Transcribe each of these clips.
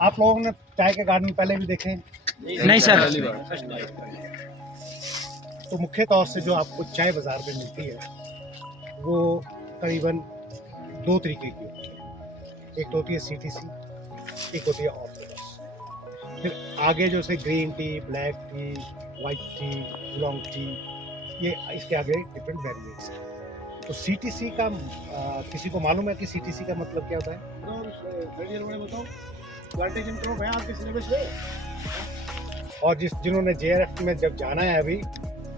आप लोगों ने चाय के गार्डन पहले भी देखे हैं? नहीं सर। तो मुख्य तौर से जो आपको चाय बाजार में मिलती है वो करीबन दो तरीके की होती है। एक तो होती है CTC, एक होती है ऑर्थोडॉक्स। फिर आगे जो से green tea, black T, white T, long T, ये इसके आगे डिफरेंट वेरिएंट्स हैं। तो CTC का किसी को मालूम है कि CTC का मतलब क्या होता है? और जिन्होंने JRF में जब जाना है अभी,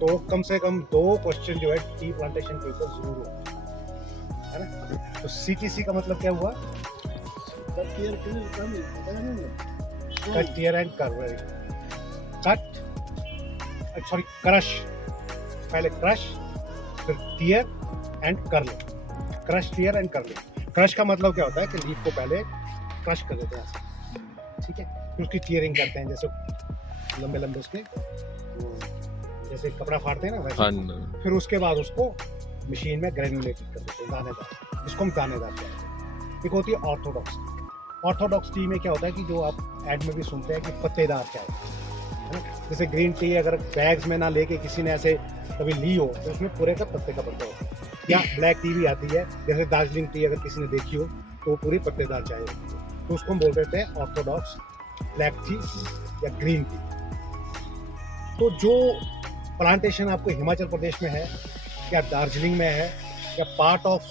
तो कम से कम 2 क्वेश्चन जो है टी प्लांटेशन के ऊपर जरूर होगा, है ना? तो CTC का मतलब क्या हुआ? Cut, tier and curve. Crush, पहले क्रश, फिर tier and curling. Crush, tier and curling. Crush का मतलब क्या होता है कि लीफ को पहले क्रश कर देते हैं ऐसे, ठीक है, फिर उसकी टियरिंग करते हैं, जैसे लंबे लंबे उसके जैसे कपड़ा फाड़ते हैं ना वैसे। फिर उसके बाद उसको मशीन में ग्रेनुलेटेड कर देते हैं, दानेदार, जिसको हम दानेदार कहते हैं। एक होती है ऑर्थोडॉक्स। ऑर्थोडॉक्स टी में क्या होता है कि जो आप ऐड में भी सुनते हैं कि पत्तेदार चाय, है ना? जैसे ग्रीन टी अगर बैग्स में ना लेके किसी ने ऐसे कभी ली हो तो उसमें पूरे का पत्ते का पत्ता होता है। या ब्लैक टी भी आती है, जैसे दार्जिलिंग टी अगर किसी ने देखी हो तो पूरी पत्तेदार चाय होती है, तो उसको हम बोल देते हैं ऑर्थोडॉक्स, ब्लैक टी या ग्रीन टी। तो जो प्लांटेशन आपको हिमाचल प्रदेश में है या दार्जिलिंग में है या पार्ट ऑफ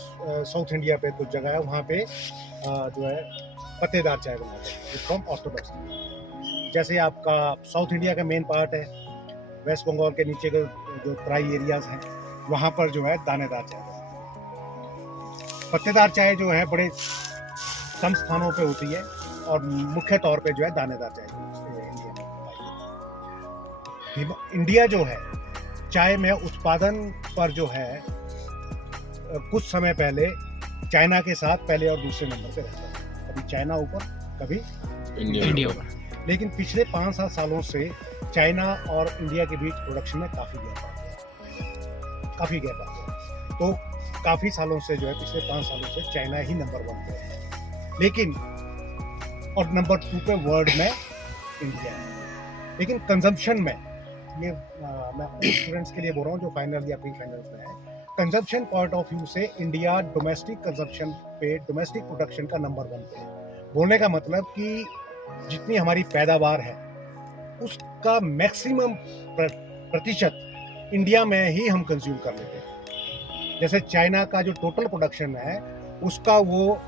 साउथ इंडिया पे कुछ जगह है, वहाँ पे जो है पत्तेदार चाय बनाते हैं, जिसको हम ऑर्थोडॉक्स। जैसे आपका साउथ इंडिया का मेन पार्ट है, वेस्ट बंगाल के नीचे के जो ट्राई एरियाज हैं, वहाँ पर जो है दानेदार चाय बनती है। पत्तेदार चाय जो है बड़े कम स्थानों पे होती है और मुख्य तौर पे जो है दानेदार चाय इंडिया जो है चाय में उत्पादन पर जो है कुछ समय पहले चाइना के साथ पहले और दूसरे नंबर पे रहता है। कभी चाइना ऊपर, कभी इंडिया ऊपर। लेकिन पिछले 5-7 सालों से चाइना और इंडिया के बीच प्रोडक्शन में काफ़ी गैप आ गया। तो काफ़ी सालों से जो है पिछले 5 सालों से चाइना ही नंबर 1 पे है, लेकिन और नंबर 2 पे वर्ल्ड में इंडिया है। लेकिन कंजम्पशन में ये मैं स्टूडेंट्स के लिए बोल रहा हूँ जो फाइनल या प्री फाइनल में है, कंजम्पशन पॉइंट ऑफ व्यू से इंडिया डोमेस्टिक कंजम्पशन पे, डोमेस्टिक प्रोडक्शन का नंबर 1 पे है। बोलने का मतलब कि जितनी हमारी पैदावार है उसका मैक्सिमम प्रतिशत इंडिया में ही हम कंज्यूम कर लेते हैं। जैसे चाइना का जो टोटल प्रोडक्शन है उसका वो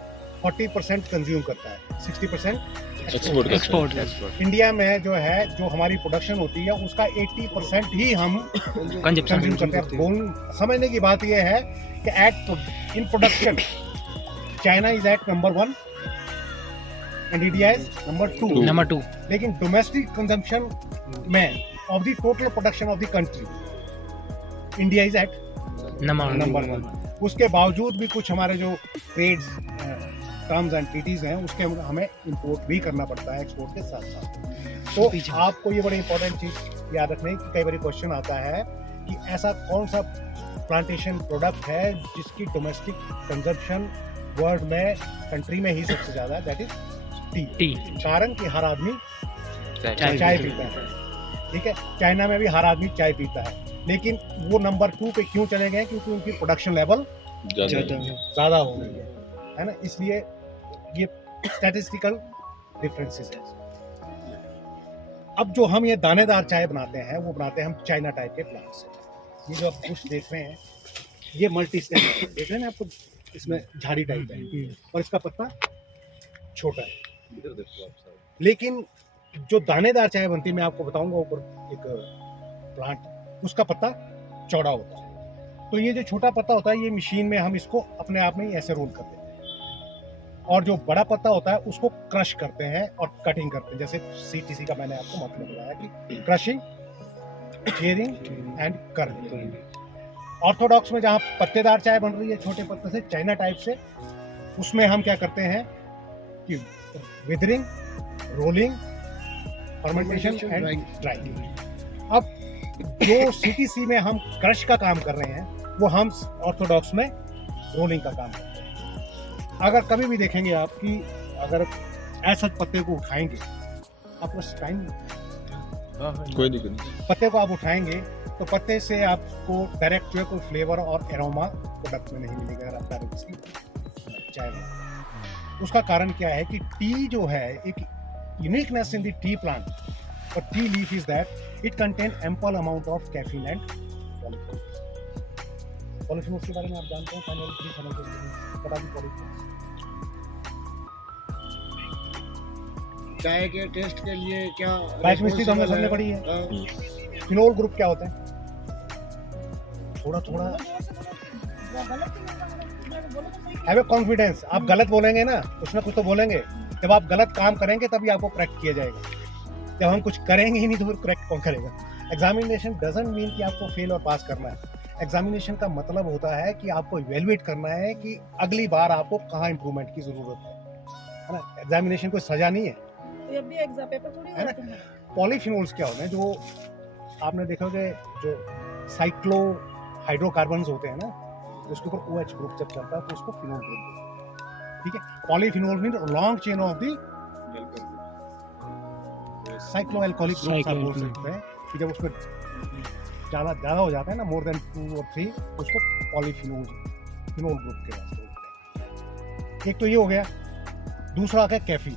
40% कंज्यूम करता है, 60% एक्सपोर्ट। इंडिया में जो है जो हमारी प्रोडक्शन होती है उसका 80% ही हम कंज्यूम करते हैं। समझने की बात यह है कि in production China is at number 1 and India is number 2। लेकिन डोमेस्टिक कंजम्पशन में of the total production of the country India is at number 1। उसके बावजूद भी कुछ हमारे जो ट्रेड्स टर्म्स एंड ट्रीटीज हैं उसके हमें इंपोर्ट भी करना पड़ता है एक्सपोर्ट के साथ साथ। तो आपको ये बड़ी इंपॉर्टेंट चीज याद रखनी है कि कई बार क्वेश्चन आता है कि ऐसा कौन सा प्लांटेशन प्रोडक्ट है जिसकी डोमेस्टिक कंजम्पशन वर्ल्ड में कंट्री में ही सबसे ज्यादा है, दैट इज टी। कारण कि हर आदमी चाय पीता है, ठीक है। चाइना में भी हर आदमी चाय पीता है, लेकिन वो नंबर 2 पे क्यों चले गए? क्योंकि उनकी प्रोडक्शन लेवल ज्यादा हो गई है ना, इसलिए ये स्टैटिस्टिकल डिफरेंसेस है। अब जो हम ये दानेदार चाय बनाते हैं वो बनाते हैं हम चाइना टाइप के प्लांट से। ये जो आप कुछ देख रहे हैं ये मल्टी स्टेम है, देख रहे हैं आपको, इसमें झाड़ी टाइप है और इसका पत्ता छोटा है। लेकिन जो दानेदार चाय बनती है मैं आपको बताऊंगा, ऊपर एक प्लांट उसका पत्ता चौड़ा होता है। तो ये जो छोटा पत्ता होता है ये मशीन में हम इसको अपने आप में ही ऐसे रोल कर देते हैं, और जो बड़ा पत्ता होता है उसको क्रश करते हैं और कटिंग करते हैं। जैसे CTC का मैंने आपको मतलब बताया कि crushing, tearing and curling. Orthodox में जहाँ पत्तेदार चाय बन रही है छोटे पत्ते से, चाइना टाइप से, उसमें हम क्या करते हैं कि withering, rolling, fermentation and drawing. अब जो CTC में हम क्रश का काम कर रहे हैं वो हम ऑर्थोडॉक्स में रोलिंग का काम करते हैं। अगर कभी भी देखेंगे आप कि अगर ऐसा पत्ते को उठाएंगे, आपको टाइम कोई दिक्कत नहीं। पत्ते को आप उठाएंगे तो पत्ते से आपको डायरेक्ट जो है कोई फ्लेवर और एरोमा प्रोडक्ट में नहीं मिलेगा अगर आप डायरेक्ट इसकी चाय में। उसका कारण क्या है कि टी जो है एक uniqueness in the tea plant और tea leaf is that it contain ample amount of caffeine and polyphenols के बारे में आप जानते हैं फाइनल थ्री फाइनल बता दी पॉलीफेनोल्स चाय के टेस्ट के लिए क्या बायोकेमिस्ट्री तो हमने समझ पड़ी है। हाँ, फिनोल ग्रुप क्या होता है? थोड़ा थोड़ा हैव ए कॉन्फिडेंस। आप गलत बोलेंगे ना, कुछ ना कुछ तो बोलेंगे। जब आप गलत काम करेंगे तभी आपको करेक्ट किया जाएगा। जब हम कुछ करेंगे ही नहीं तो फिर करेक्ट कौन करेगा? एग्जामिनेशन डजंट मीन कि आपको फेल और पास करना है। एग्जामिनेशन का मतलब होता है कि आपको इवेलुएट करना है कि अगली बार आपको कहाँ इंप्रूवमेंट की जरूरत है ना। एग्जामिनेशन कोई सजा नहीं है। ये भी एग्जाम पेपर थोड़ी है ना? होता है। पॉलीफिनोल्स क्या होते हैं? जो आपने देखा होगा जो साइक्लो हाइड्रोकार्बन्स होते हैं ना, उसके ऊपर OH ग्रुप जब चलता है तो उसको फिनोल ग्रुप बोलते हैं। ठीक है, polyphenol mean long chain of the cyclo alcoholic groups आप बोल सकते हैं कि जब उसमें ज़्यादा हो जाता है ना, मोर देन 2 और 3, उसको पॉलीफिनोल फिनोल ग्रुप के वास्ते बोलते हैं। एक तो ये हो गया। दूसरा है कैफीन।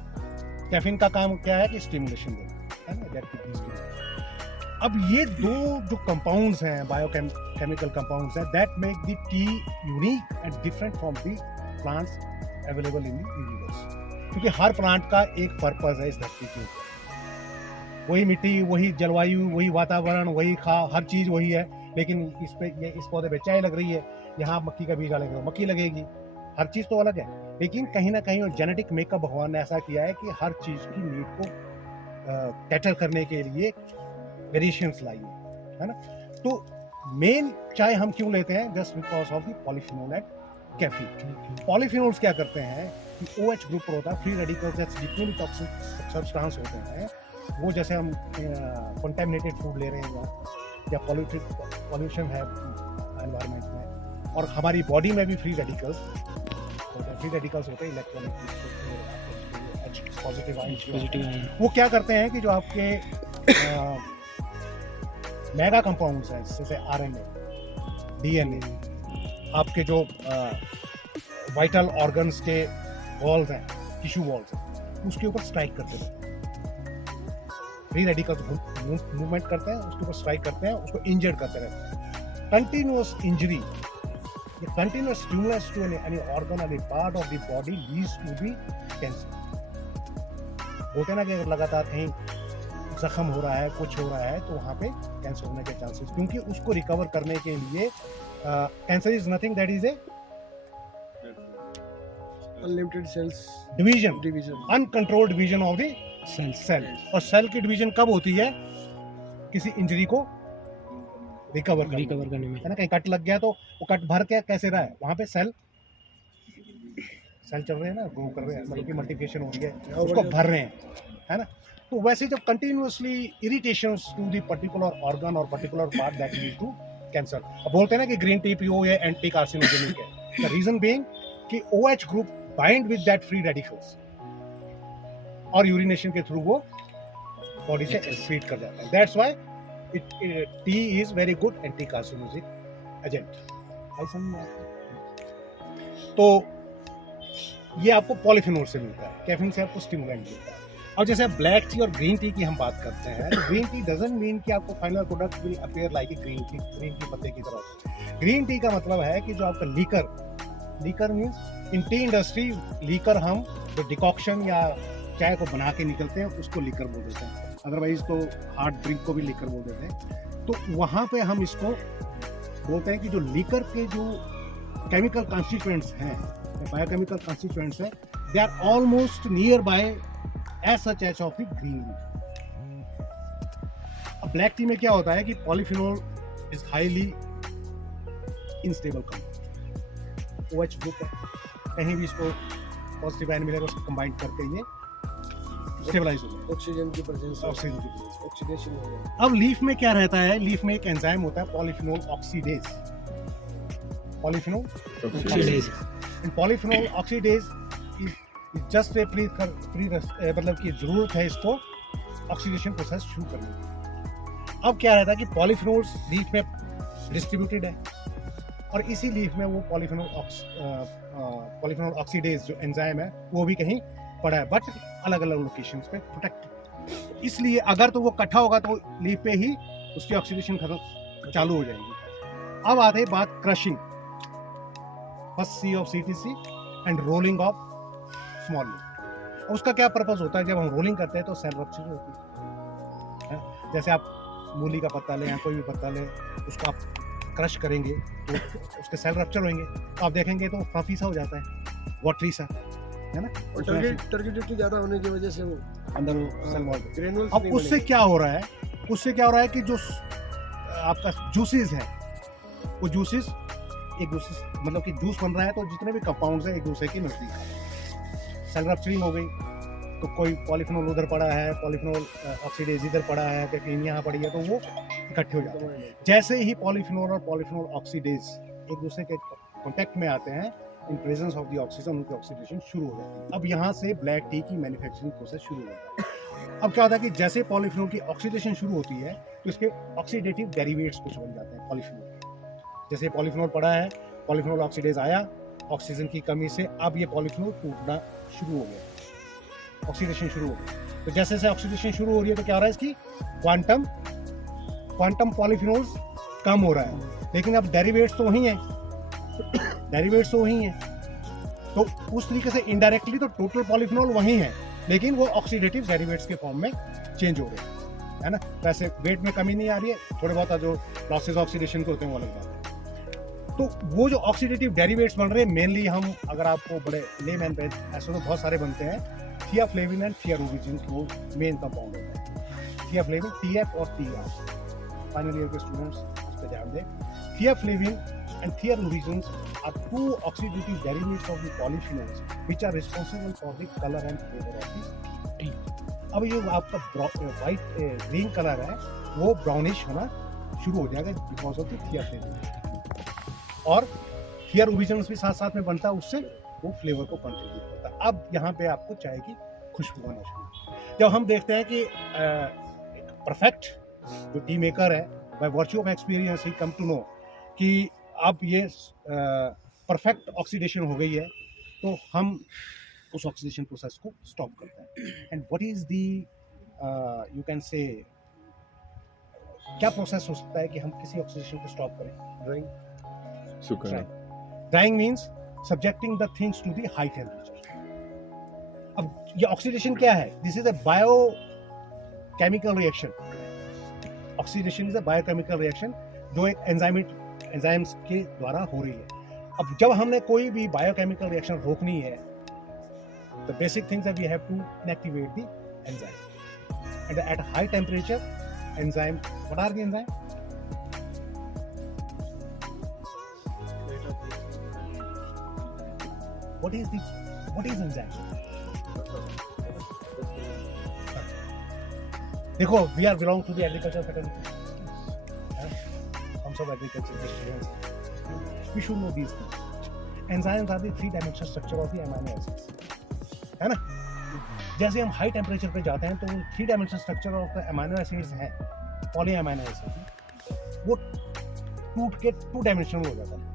कैफीन का काम क्या है कि स्टिमुलेशन देना है ना, दैट कीप्स यू। अब ये दो जो कंपाउंड्स हैं, बायोकेमिकल कंपाउंड्स हैं, that make the T unique and different from the plants available in the universe. क्योंकि हर प्लांट का एक पर्पस है इस धरती के ऊपर। वही मिट्टी, वही जलवायु, वही वातावरण, वही हर चीज़ वही है, लेकिन इस पौधे पे चाय लग रही है, यहाँ मक्की का बीज डालेंगे तो मक्की लगेगी। हर चीज़ तो अलग है, लेकिन कहीं ना कहीं जेनेटिक मेकअप भगवान ने ऐसा किया है कि हर चीज़ की नीड को कैटर करने के लिए वेरिएशंस लाई है ना। तो मेन चाय हम क्यों लेते हैं? Just because of the polyphenol and caffeine. Polyphenols क्या करते हैं कि OH ग्रुप पर होता है, फ्री रेडिकल्स जैसे जितने भी टॉक्सिक सब्सटेंस होते हैं वो, जैसे हम कंटेमिनेटेड फूड ले रहे हैं या पॉल्यूशन है एनवायरनमेंट में, और हमारी बॉडी में भी फ्री रेडिकल्स होते हैं, इलेक्ट्रॉनिक पॉजिटिव आयन। वो क्या करते हैं कि जो आपके मेगा कंपाउंड्स हैं, जैसे RNA, DNA, आपके जो वाइटल ऑर्गन्स के वॉल्स हैं, टिश्यू वॉल्स हैं, उसके ऊपर स्ट्राइक करते हैं। फ्री रेडिकल्स मूवमेंट करते हैं, उसके ऊपर स्ट्राइक करते हैं, उसको इंजर्ड करते रहते हैं। Continuous injury, continuous stimulus to any organ और part of the body leads to the cancer. होते हैं ना कि अगर लगातार कहीं जख्म हो रहा है, कुछ हो रहा है, तो वहाँ पे कैंसर होने के चांसेस, क्योंकि उसको रिकवर करने के लिए cancer is nothing that is a unlimited cells division, uncontrolled division of the cell. और सेल की डिवीजन कब होती है? किसी इंजरी को रिकवर करने में, है ना। कहीं कट लग गया तो वो कट भर के कैसे रहा है, वहाँ पे सेल चल रहे हैं ना, ग्रो कर रहे हैं, मतलब कि मल्टीप्लिकेशन हो रही है, उसको भर रहे हैं, है ना। तो वैसे जब continuously irritations to the particular organ और particular part that lead to cancer. अब बोलते हैं ना कि ग्रीन टी पियो ये एंटी कार्सिनोजेनिक है। द रीजन बीइंग कि OH group bind with that free radicals और यूरिनेशन के थ्रू वो बॉडी से एक्सक्रीट कर जाता है। That's why tea is very good anti carcinogenic agent. आई समझ में आपको? तो ये आपको पॉलीफिनोल से मिलता है, कैफीन से आपको स्टिमुलेंट मिलता है। और जैसे ब्लैक टी और ग्रीन टी की हम बात करते हैं, तो ग्रीन टी डजंट मीन कि आपको final product will appear like a green tea पत्ते की तरह। ग्रीन टी का मतलब है कि जो आपका liquor means in T industry, liquor हम जो डिकॉक्शन या चाय को बना के निकलते हैं उसको लीकर बोल देते हैं, अदरवाइज तो हार्ड ड्रिंक को भी लीकर बोल देते हैं। तो वहाँ पे हम इसको बोलते हैं कि जो लीकर के जो केमिकल कॉन्स्टिट्यूएंट्स हैं, बायोकेमिकल कॉन्स्टिट्यूएंट्स हैं, they are almost near by as such as of the green tea. अब ब्लैक टी में क्या होता है कि polyphenol is highly unstable compound. OH group कहीं भी इसको पॉजिटिव आयन मिलेगा, उसको कंबाइन करके ये स्टेबलाइज हो जाएगा, ऑक्सीजन की प्रेजेंस, ऑक्सीडेशन हो जाएगा। अब लीफ में क्या रहता है? लीफ में एक एंजाइम होता है polyphenol oxidase. Polyphenol oxidase just a मतलब कि ज़रूरत है इसको ऑक्सीडेशन प्रोसेस शुरू करने की। अब क्या रहता है कि पॉलीफिनोल्स लीफ में डिस्ट्रीब्यूटेड है और इसी लीफ में वो पॉलीफिनोल ऑक्सीडेज जो एंजाइम है वो भी कहीं पड़ा है, बट अलग अलग लोकेशंस पे प्रोटेक्ट। इसलिए अगर तो वो इकट्ठा होगा तो लीफ पे ही उसकी ऑक्सीडेशन खत्म चालू हो जाएगी। अब आते हैं बात crushing, first C of CTC and rolling of small leaf. उसका क्या पर्पस होता है? जब हम रोलिंग करते हैं तो सेल रप्चर होती है। जैसे आप मूली का पत्ता लें या कोई भी पत्ता लें, उसको आप क्रश करेंगे तो उसके सेल रप्चर होंगे, तो आप देखेंगे तो फ्लफी सा हो जाता है, वाटरी सा, है ना। और टर्गिडिटी ज्यादा होने की वजह से वो अंदर सेल वॉल। ग्रेनुल्स अब उससे क्या हो रहा है? उससे क्या हो रहा है कि जो आपका जूसेस है वो जूसेस एक दूसरे मतलब कि जूस बन रहा है तो जितने भी कंपाउंड्स हैं एक दूसरे के नजदीक है। सेल रप्चरिंग हो गई तो कोई पॉलीफिनोल उधर पड़ा है, पॉलीफिनोल ऑक्सीडेज इधर पड़ा है, कैफीन यहाँ पड़ी है, तो वो इकट्ठे हो जाते हैं। जैसे ही पॉलीफिनोल और पॉलीफिनोल ऑक्सीडेज एक दूसरे के कांटेक्ट में आते हैं, in presence of the oxygen उनकी ऑक्सीडेशन शुरू हो जाती है। अब यहाँ से ब्लैक टी की मैन्युफैक्चरिंग प्रोसेस शुरू हो जाता है। अब क्या होता है कि जैसे पॉलीफिनोल की ऑक्सीडेशन शुरू होती है तो इसके ऑक्सीडेटिव डेरिवेट्स कुछ बन जाते हैं पॉलीफिनोल। जैसे पॉलीफिनोल पड़ा है, पॉलीफिनोल ऑक्सीडेज आया, ऑक्सीजन की कमी से अब ये पॉलीफिनोल टूटना शुरू हो गया, ऑक्सीडेशन शुरू हो गई। तो जैसे जैसे ऑक्सीडेशन शुरू हो रही है तो क्या हो रहा है, इसकी क्वांटम पॉलीफिनोल्स कम हो रहा है, लेकिन अब डेरिवेट्स तो वही हैं, डेरिवेट्स तो वही हैं। तो उस तरीके से इनडायरेक्टली तो टोटल पॉलीफिनोल वही है, लेकिन वो ऑक्सीडेटिव डेरिवेट्स के फॉर्म में चेंज हो रहे हैं, है ना। वैसे वेट में कमी नहीं आ रही है, थोड़े बहुत जो लॉसेस ऑक्सीडेशन के होते हैं वो अलग बात है। तो वो जो ऑक्सीडेटिव डेरिवेट्स बन रहे हैं मेनली, हम अगर आपको बड़े लेमैन पे ऐसे तो बहुत सारे बनते हैं, थियाफ्लेविन एंड थियारूबिजिन वो मेन कंपाउंड होता है। थियाफ्लेविन TF और TR, फाइनल ईयर के स्टूडेंट्स इस पे ध्यान दें। थियाफ्लेविन and thiarubigens are two oxidative derivatives of the polyphenols which are responsible for the color and flavor of the tea. अब ये आपका वाइट ग्रीन कलर है वो ब्राउनिश होना शुरू हो जाएगा बिकॉज ऑफ द थियाफ्लेविन, और थियारूबिजेंस भी साथ साथ में बनता है, उससे वो फ्लेवर को कंट्रीब्यूट करता है। अब यहाँ पे आपको चाय की खुशबू आना शुरू। जब हम देखते हैं कि परफेक्ट जो टी मेकर है, बाय वर्च्यू ऑफ एक्सपीरियंस ही कम टू नो कि अब ये परफेक्ट ऑक्सीडेशन हो गई है, तो हम उस ऑक्सीडेशन प्रोसेस को स्टॉप करते हैं। And what is the you can say क्या प्रोसेस हो सकता है कि हम किसी ऑक्सीडेशन को स्टॉप करें? ड्राइंग सुखाना। Drying means subjecting the things to the high temperature. अब ये ऑक्सीडेशन क्या है? This is a biochemical reaction. Oxidation is a biochemical reaction जो एक एंजाइम्स के द्वारा हो रही है। अब जब हमने कोई भी बायोकेमिकल रिएक्शन रोकनी है, the basic things that we have to inactivate the enzyme, and at high temperature enzyme, what are the enzyme? What is enzyme? देखो, we are belong to the agriculture fraternity. हम सब agriculture के students हैं. We should know these things. Enzymes are the three-dimensional structure of the amino acids. है ना? जैसे हम high temperature पे जाते हैं तो वो three dimensional structure of the amino acids हैं, पॉली अमीनो एसिड, वो टूट के टू डायमेंशनल हो जाता है।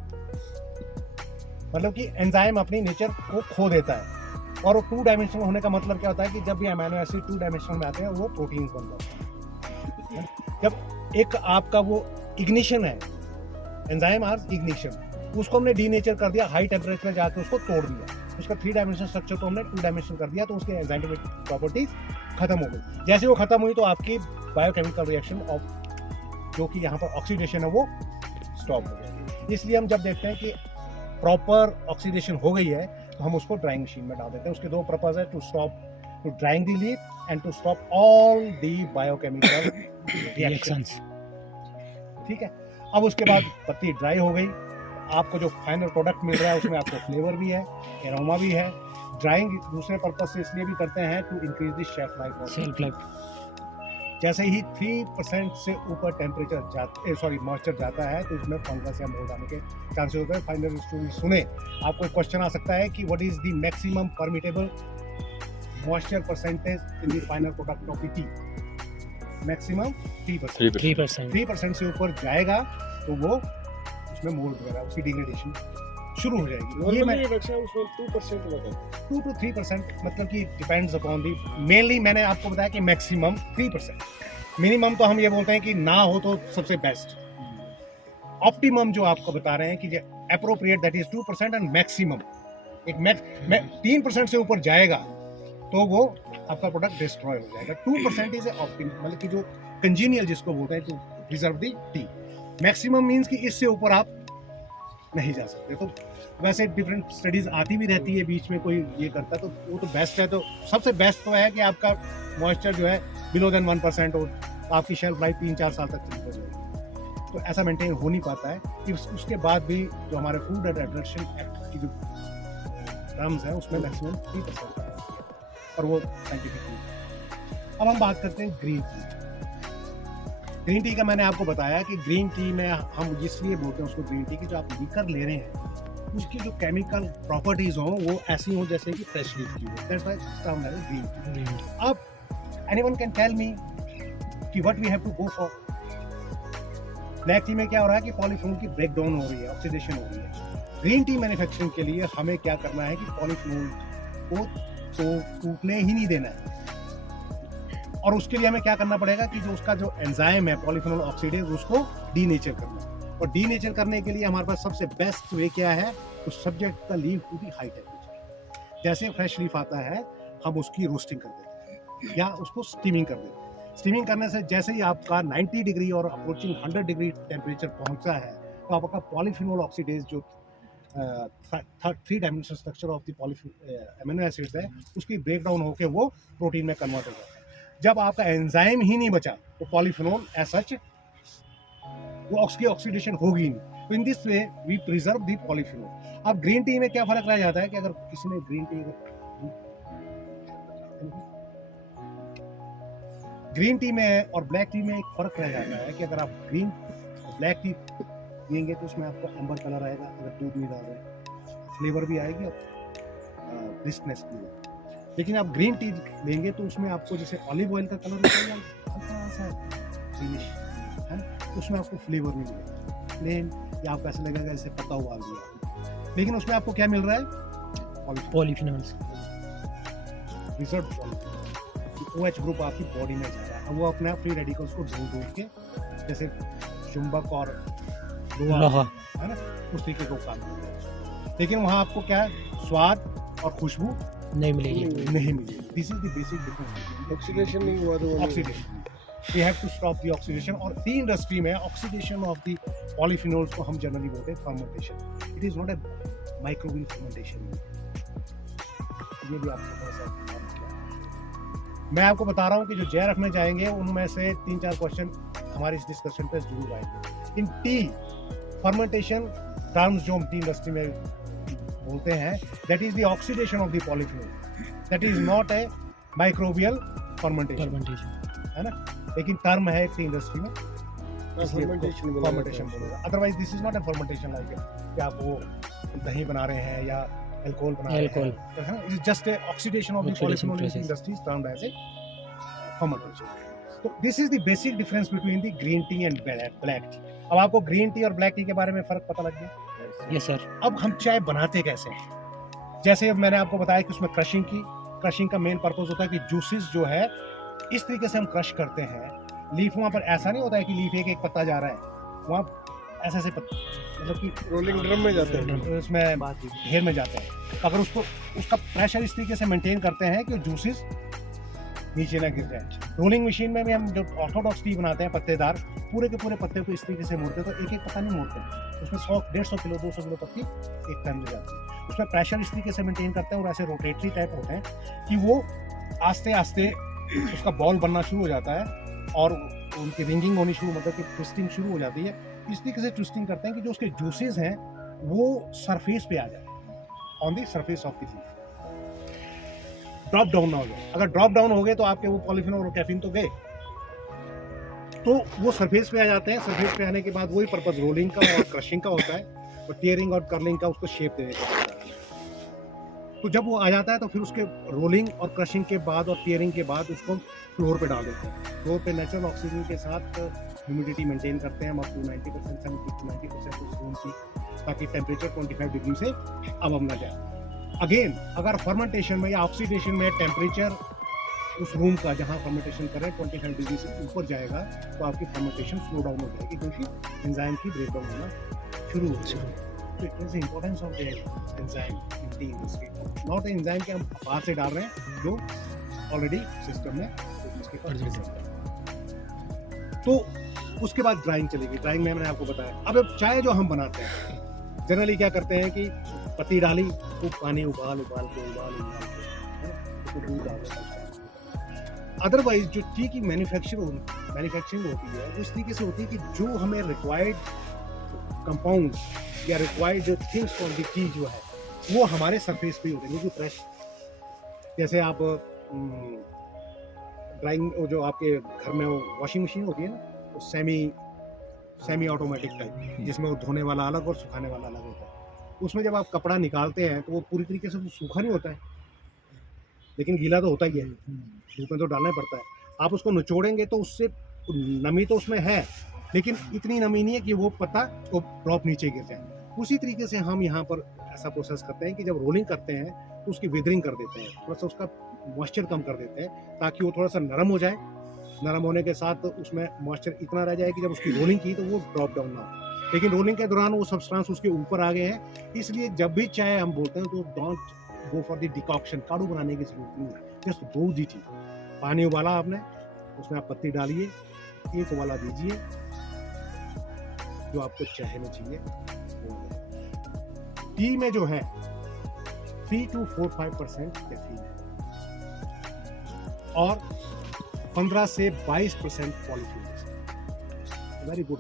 मतलब कि एंजाइम अपनी नेचर को खो देता है, और वो टू डायमेंशनल होने का मतलब क्या होता है कि जब भी अमीनो एसिड टू डायमेंशनल में आते हैं वो प्रोटीन्स बन जाते हैं। जब एक आपका वो इग्निशन है, एंजाइम आर इग्निशन, उसको हमने डीनेचर कर दिया, हाई टेम्परेचर में जाकर उसको तोड़ दिया, उसका थ्री डायमेंशनल स्ट्रक्चर तो हमने टू डायमेंशनल कर दिया, तो उसके एंजाइमेटिक प्रॉपर्टीज खत्म हो गई। जैसे वो खत्म हुई तो आपकी बायोकेमिकल रिएक्शन ऑफ जो कि यहाँ पर ऑक्सीडेशन है वो स्टॉप हो गई। इसलिए हम जब देखते हैं कि प्रॉपर ऑक्सीडेशन हो गई है तो हम उसको ड्राइंग मशीन में डाल देते हैं। उसके दो पर्पस है, to stop, to drying the leaf and to stop all the biochemical reactions. ठीक है, अब उसके बाद पत्ती ड्राई हो गई, आपको जो फाइनल प्रोडक्ट मिल रहा है उसमें आपको फ्लेवर भी है, एरोमा भी है। ड्राइंग दूसरे पर्पस से इसलिए भी करते हैं to increase the shelf life. जैसे ही 3% से ऊपर टेम्परेचर मॉइस्चर जाता है तो इसमें फंगस या मोल्ड आने के चांसेस होते हैं। फाइनल स्टोरी सुने, आपको एक क्वेश्चन आ सकता है कि what is the maximum permittable moisture percentage in the final product of the T. Maximum 3%। 3% से ऊपर जाएगा तो वो उसमें मोल्ड वगैरह उसकी डिग्रेडेशन शुरू हो जाएगी। ये मैं नॉर्मली रक्षा उसमें 2% बताता है। 2 to 3% मतलब कि डिपेंड्स अपॉन दी, मेनली मैंने आपको बताया कि मैक्सिमम 3%, मिनिमम तो हम ये बोलते हैं कि ना हो तो सबसे बेस्ट, ऑप्टिमम जो आपको बता रहे हैं कि appropriate that is 2% and maximum एक 3% से ऊपर जाएगा तो वो आपका प्रोडक्ट डिस्ट्रॉय हो जाएगा। 2% इज ऑप्टिमम मतलब कि जो कंजीनियल जिसको बोलते हैं to preserve the tea. Maximum means कि इससे ऊपर आप नहीं जा सकते। तो वैसे डिफरेंट स्टडीज आती भी रहती है, बीच में कोई ये करता है तो वो तो बेस्ट है। तो सबसे बेस्ट तो है कि आपका मॉइस्चर जो है बिलो देन 1% हो, तो आपकी शेल्फ लाइफ 3-4 साल तक चलती जाएगी। तो ऐसा मेंटेन हो नहीं पाता है कि उसके बाद भी जो हमारे फूड एंड एडल्ट्रेशन एक्ट की जो टर्म्स हैं उसमें मैक्सिमम 3% और वो साइंटिफिक। अब हम बात करते हैं ग्रीन टी। ग्रीन टी का मैंने आपको बताया कि ग्रीन टी में हम इसलिए बोलते हैं उसको ग्रीन टी कि जो आप लिकर ले रहे हैं उसकी जो केमिकल प्रॉपर्टीज हो वो ऐसी हो जैसे कि फ्रेश लीफ की हो। That's why it's termed as green tea. अब एनीवन कैन टेल मी कि what we have to go for. Black tea में क्या हो रहा है कि पॉलीफिनोल की ब्रेक डाउन हो रही है, ऑक्सीडेशन हो रही है। ग्रीन टी मैन्युफैक्चरिंग के लिए हमें क्या करना है कि पॉलीफिनोल को तो टूटने ही नहीं देना है, और उसके लिए हमें क्या करना पड़ेगा कि जो उसका जो एंजाइम है पॉलीफिनोल ऑक्सीडेज उसको डीनेचर करना। और डीनेचर करने के लिए हमारे पास सबसे बेस्ट वे क्या है, तो सब्जेक्ट का leaf to the high temperature. जैसे फ्रेश लीफ आता है हम उसकी रोस्टिंग कर देते हैं या उसको स्टीमिंग कर देते हैं। स्टीमिंग करने से जैसे ही आपका 90 डिग्री और अप्रोचिंग 100 डिग्री टेम्परेचर पहुंचता है तो आपका पॉलीफिनोल ऑक्सीडेज जो 3 dimensional structure of the amino acids है उसकी ब्रेक डाउन होकर वो प्रोटीन में कन्वर्ट हो जाता है। जब आपका एंजाइम ही नहीं बचा तो पॉलीफिनोल एज सच वो उसकी ऑक्सीडेशन होगी नहीं। तो in this way we preserve the polyphenol. अब ग्रीन टी में क्या फर्क रह जाता है कि अगर किसी ने ग्रीन टी में और ब्लैक टी में एक फर्क रह जाता है कि अगर आप ब्लैक टी लेंगे तो उसमें आपको एम्बर कलर आएगा, अगर दूध नहीं डाल रहे फ्लेवर भी आएगी और ब्रिस्कनेस भी आएगी। लेकिन आप ग्रीन टी लेंगे तो उसमें आपको जैसे ऑलिव ऑयल का कलर होता है हल्का सा ग्रीनिश है ना, उसमें आपको फ्लेवर नहीं मिलेगा, प्लेन या आपको ऐसा लगेगा जैसे पत्ता उबाल दिया। लेकिन उसमें आपको क्या मिल रहा है, polyphenols, reserve polyphenol. OH group आपकी बॉडी में जा रहा है, वो अपने आप फ्री रेडिकल्स को ढूंढ के जैसे चुंबक और लोहा है ना उस तरीके को काम कर रहा है। लेकिन वहाँ आपको क्या है, स्वाद और खुशबू नहीं मिलेगी। This is the basic difference. Oxidation नहीं हुआ तो oxidation we have to stop the oxidation. और टी इंडस्ट्री में ऑक्सीडेशन ऑफ द पॉलीफिनोल्स को हम जनरली बोलते हैं fermentation. It is not a microbial fermentation. ये भी आपको थोड़ा सा मैं आपको बता रहा हूँ कि जो JRF में जाएंगे उनमें से 3-4 क्वेश्चन हमारे इस डिस्कशन पे जरूर आएंगे। इन टी फर्मेंटेशन टर्म्स जो हम टी इंडस्ट्री में बोलते हैं that is the oxidation of the polyphenol, that is not a microbial fermentation है ना। लेकिन टर्म है टी इंडस्ट्री में फर्मेंटेशन बोलेगा। Otherwise this is not A fermentation like कि आप वो दही बना रहे हैं या अल्कोहल बना रहे हैं, it is just a oxidation of the polyphenol in industry termed as a fermentation. तो this is the basic difference between the green tea and black tea. अब आपको ग्रीन टी और ब्लैक टी के बारे में फर्क पता लग गया। Yes sir. अब हम चाय बनाते कैसे हैं, जैसे मैंने आपको बताया कि उसमें क्रशिंग का मेन पर्पस होता है कि जूसेस जो है इस तरीके से हम क्रश करते हैं। लीफ वहाँ पर ऐसा नहीं होता है कि लीफ एक पत्ता जा रहा है, वहाँ ऐसे मतलब कि रोलिंग ड्रम में जाते हैं, उसमें ढेर में जाते हैं। अगर उसका प्रेशर इस तरीके से मेंटेन करते हैं कि जूसेस नीचे ना गिर जाए। रोलिंग मशीन में भी हम जो ऑर्थोडॉक्स टी बनाते हैं पत्तेदार, पूरे के पूरे पत्ते को इस तरीके से मोड़ते हैं तो एक पत्ता नहीं मोड़ते हैं, उसमें 100-150 किलो 200 किलो पत्ती एक टाइम में जाती है। उसमें प्रेशर इस तरीके से मेंटेन करते हैं और ऐसे रोटेटरी टाइप होते हैं कि वो आस्ते आस्ते उसका बॉल बनना शुरू हो जाता है और उनकी रिंगिंग होनी शुरू, मतलब कि ट्विस्टिंग शुरू हो जाती है। इस तरीके से ट्विस्टिंग करते हैं कि जो उसके जूसेस हैं वो सरफेस पे आ जाए, on the surface of the leaf, drop down ना हो जाए। अगर ड्रॉप डाउन हो गए तो आपके वो पॉलीफिनोल और कैफीन तो गए, तो वो सरफेस पे आ जाते हैं। सरफेस पे आने के बाद वही पर्पस रोलिंग का और क्रशिंग का होता है, और टीयरिंग और कर्लिंग का उसको शेप देने का होता है। तो जब वो आ जाता है तो फिर उसके रोलिंग और क्रशिंग के बाद और टीयरिंग के बाद उसको फ्लोर पे डाल देते हैं। फ्लोर पे नेचुरल ऑक्सीजन के साथ ह्यूमिडिटी मेंटेन करते हैं हम अप टू 90%, 70-90% उस रूम की, ताकि टेम्परेचर 25 डिग्री से अब ना जाए। अगेन अगर फर्मेंटेशन में या ऑक्सीडेशन में टेम्परेचर उस रूम का जहाँ फर्मेंटेशन करें 25 डिग्री से ऊपर जाएगा तो आपकी फर्मेंटेशन स्लो डाउन हो जाएगी, क्योंकि एंजाइम की ब्रेक डाउन होना शुरू हो जाएगी। तो it is importance of the enzyme in T industry, not enzyme के हम बाहर से डाल रहे हैं जो ऑलरेडी सिस्टम में इसके पास है। तो उसके बाद ड्राइंग चलेगी। ड्राइंग में मैंने आपको बताया। अब चाय जो हम बनाते हैं जनरली क्या करते हैं कि पत्ती डाली तो पानी उबाल के उसको दूध डाल। अदरवाइज जो टी की मैन्युफैक्चरिंग होती है वो इस तरीके से होती है कि जो हमें रिक्वायर्ड कंपाउंड या required things for the T जो है वो हमारे सरफेस पे होते हैं, जो फ्रेश। जैसे आप ड्राइंग जो आपके घर में वॉशिंग मशीन होती है ना, वो सेमी ऑटोमेटिक टाइप, जिसमें वो धोने वाला अलग और सुखाने वाला अलग होता है। उसमें जब आप कपड़ा निकालते हैं तो वो पूरी तरीके से तो सूखा नहीं होता है, लेकिन गीला तो होता ही है, धूप में तो डालना ही पड़ता है। आप उसको निचोड़ेंगे तो उससे नमी तो उसमें है, लेकिन इतनी नमी नहीं है कि वो पत्ता वो ड्रॉप नीचे गिर जाए। उसी तरीके से हम यहाँ पर ऐसा प्रोसेस करते हैं कि जब रोलिंग करते हैं तो उसकी विदरिंग कर देते हैं, थोड़ा सा उसका मॉइस्चर कम कर देते हैं, ताकि वो थोड़ा सा नरम हो जाए। नरम होने के साथ उसमें मॉइस्चर इतना रह जाए कि जब उसकी रोलिंग की तो वो ड्रॉप डाउन ना हो। लेकिन रोलिंग के दौरान वो सब्सटेंस उसके ऊपर आ गए हैं, इसलिए जब भी चाय हम बोलते हैं तो don't go for the decoction, काढ़ू बनाने की जरूरत नहीं है। जस्ट दूध दीजिए, पानी उबाला आपने, उसमें आप पत्ती डालिए, एक उबाला दीजिए, जो आपको चाय में चाहिए। टी में जो है 3 to 4-5% कैफीन है और 15 से 22% पॉलीफिनोल्स। Very good.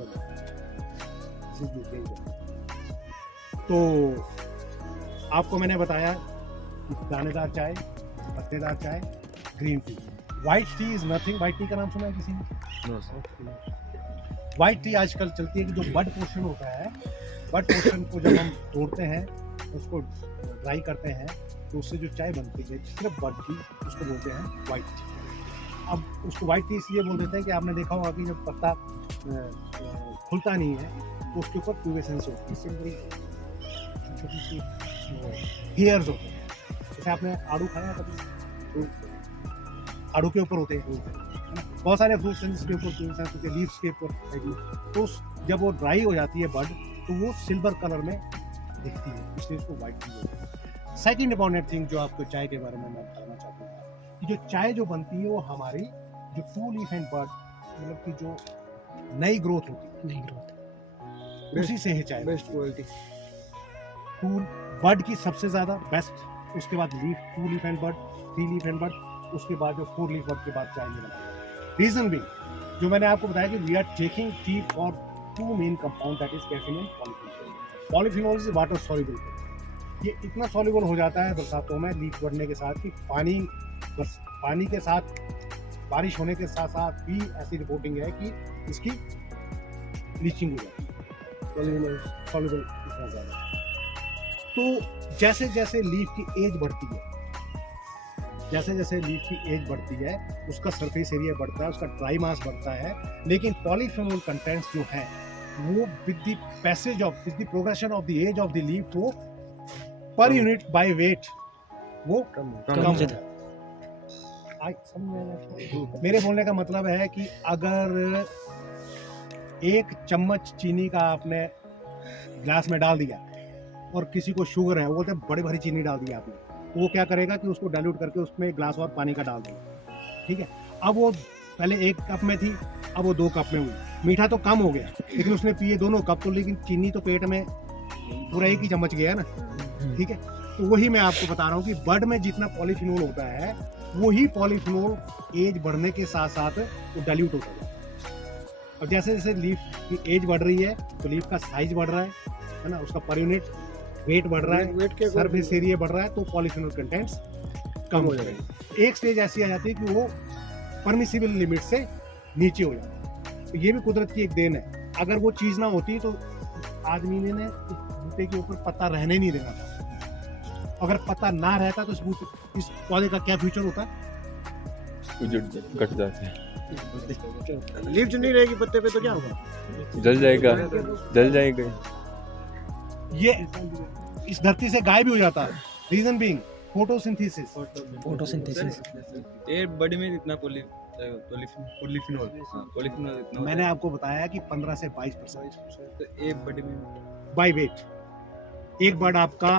तो आपको मैंने बताया कि दानेदार चाय, पत्तेदार चाय, green tea. White T is nothing. White T का नाम सुना है किसी ने? व्हाइट टी आजकल चलती है कि जो बड पोर्शन होता है, बड पोर्शन को जब हम तोड़ते हैं उसको ड्राई करते हैं तो उससे जो चाय बनती है सिर्फ बड की, उसको बोलते हैं व्हाइट टी। अब उसको व्हाइट टी इसलिए बोल देते हैं कि आपने देखा होगा कि जब पत्ता खुलता नहीं है तो उसके ऊपर प्यूबेसेंस होती है, सिंपली छोटी सी हेयर्स होते हैं। जैसे आपने आड़ू खाया कभी, तो आड़ू के ऊपर होते हैं बहुत सारे फ्रूट्स हैं जिसके ऊपर प्यूबेसेंस होते हैं, लीव्स के ऊपर। तो जब वो ड्राई हो जाती है बड, तो वो सिल्वर कलर में दिखती है, इसलिए उसको व्हाइट टी बोलते हैं। सेकंड इंपॉर्टेंट थिंग जो आपको चाय के बारे में मैं बताना चाहता हूँ कि जो चाय जो बनती है वो हमारी जो टू लीफ एंड बड, मतलब की जो नई ग्रोथ होती है, उसी से है चाय बेस्ट क्वालिटी। टू बड की सबसे ज्यादा बेस्ट, उसके बाद leaf, 2 leaf and bud, 3 leaf and bud, उसके बाद जो 4 लीफ बड के बाद चाय नहीं बनती। रीजन भी जो मैंने आपको बताया कि we are taking tea for 2 main compound, that is caffeine and polyphenol. Polyphenol is water soluble. ये इतना सॉल्युबल हो जाता है बरसातों में लीफ बढ़ने के साथ कि पानी के साथ बारिश होने के साथ साथ भी ऐसी रिपोर्टिंग है कि इसकी ब्लीचिंग हो जाती है, सॉल्युबल इतना ज़्यादा। तो जैसे जैसे लीफ की एज बढ़ती है, जैसे जैसे लीफ की एज बढ़ती है उसका सरफेस एरिया बढ़ता है, उसका ड्राई मास बढ़ता है, लेकिन पॉलीफिनोल कंटेंट्स जो है वो with the passage of with the progression of the age of the leaf वो पर यूनिट बाय वेट वो कम हो जाता है। मेरे बोलने का मतलब है कि अगर 1 चम्मच चीनी का आपने ग्लास में डाल दिया और किसी को शुगर है, वो बोलते बड़ी भरी चीनी डाल दी आपने, तो वो क्या करेगा कि उसको डाइल्यूट करके उसमें ग्लास और पानी का डाल देगा। ठीक है, अब वो पहले 1 कप में थी, अब वो 2 कप में हुई। मीठा तो कम हो गया, लेकिन उसने पिए दोनों कप, तो लेकिन चीनी तो पेट में पूरा 1 ही चम्मच गया ना। ठीक है, तो वही मैं आपको बता रहा हूँ कि बड में जितना पॉलीफिनोल होता है वही पॉलीफिनोल एज बढ़ने के साथ साथ वो डाइल्यूट होता है। और जैसे जैसे लीफ की एज बढ़ रही है तो लीफ का साइज बढ़ रहा है ना, उसका पर यूनिट वेट बढ़ रहा है, सरफेस एरिया बढ़ रहा है, तो पॉलीफिनोल कंटेंट्स कम हो जाएंगे। एक स्टेज ऐसी आ जाती है कि वो परमिसिबल लिमिट से नीचे हो जाता है। तो ये भी कुदरत की एक देन है। अगर वो चीज़ ना होती तो आदमी ने इस बूटे के ऊपर पत्ता रहने नहीं देना था। अगर पत्ता ना रहता तो इस पौधे का क्या फ्यूचर होता? उजड़ कट जाते हैं, लीफ नहीं रहेगी पत्ते पे तो क्या होगा? जल जाएगा। ये इस धरती से गायब भी हो जाता है। Reason being photosynthesis. ये बॉडी में इतना पॉलीफिनॉल इतना मैंने आपको बताया कि 15 से 22% तो एक बॉडी में बाय वेट। एक बर्ड आपका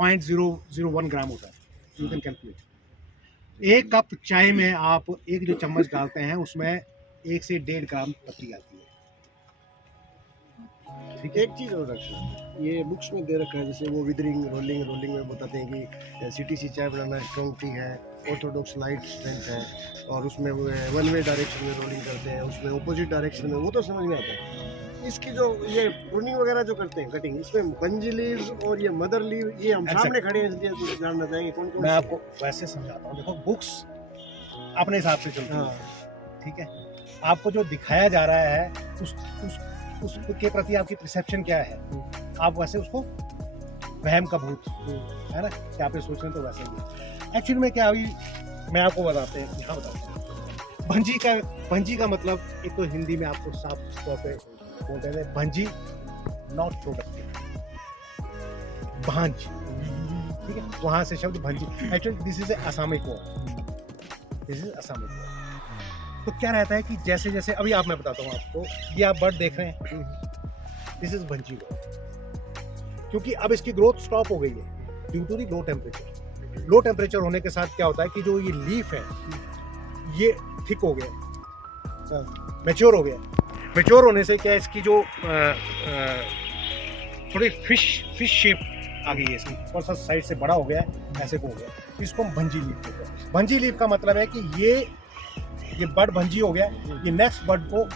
0.001 ग्राम होता है। You can calculate. एक कप चाय में आप एक जो चम्मच डालते हैं उसमें 1 से 1.5 ग्राम पत्ती आती है। ठीक है, एक चीज़ और रखना, ये बुक्स में दे रखा है जैसे वो विदरिंग रोलिंग में बताते हैं कि सीटीसी चाय बनाना स्ट्रॉन्ग टी है, ऑर्थोडॉक्स लाइट स्ट्रेंथ है, और उसमें वो वन वे डायरेक्शन में रोलिंग करते हैं, उसमें अपोजिट डायरेक्शन में, वो तो समझ में आता है। इसकी जो ये प्रूनिंग वगैरह जो करते हैं कटिंग, इसमें बंजी लीव्स और ये मदर लीव, ये हम Exactly. सामने खड़े हैं इसलिए तो जानना चाहेंगे कौन कौन मैं आपको वैसे समझाता हूँ। देखो बुक्स अपने हिसाब से चलती है, हाँ ठीक है। आपको जो दिखाया जा रहा है उसके प्रति आपकी परसेप्शन क्या है, आप वैसे उसको वहम का भूत है ना कि आप ये सोच रहे हैं तो वैसे ही। एक्चुअली में क्या अभी मैं आपको बताते हैं, यहाँ बताते हैं। भंजी का मतलब एक तो हिंदी में आपको साफ तौर पे बोलते हैं भंजी, नॉट प्रोडक्टिव, भांज, ठीक है, वहां से शब्द भंजी। Actually this is Assamese word, this is Assamese word. तो क्या रहता है कि जैसे जैसे अभी आप मैं बताता हूँ आपको, ये आप बर्ड देख रहे हैं, दिस इज भंजी वर्ड। क्योंकि अब इसकी ग्रोथ स्टॉप हो गई है due to the low temperature. Low temperature होने के साथ क्या होता है कि जो ये लीफ है ये थिक हो गया, मैच्योर हो गया। मैच्योर होने से क्या इसकी जो थोड़ी फिश शेप आ गई है, इसकी थोड़ा सा साइड से बड़ा हो गया है, ऐसे को हो गया, इसको हम भंजी लीफ कहते हैं। भंजी लीफ का मतलब है कि ये बर्ड भंजी हो गया, ये नेक्स्ट बर्ड को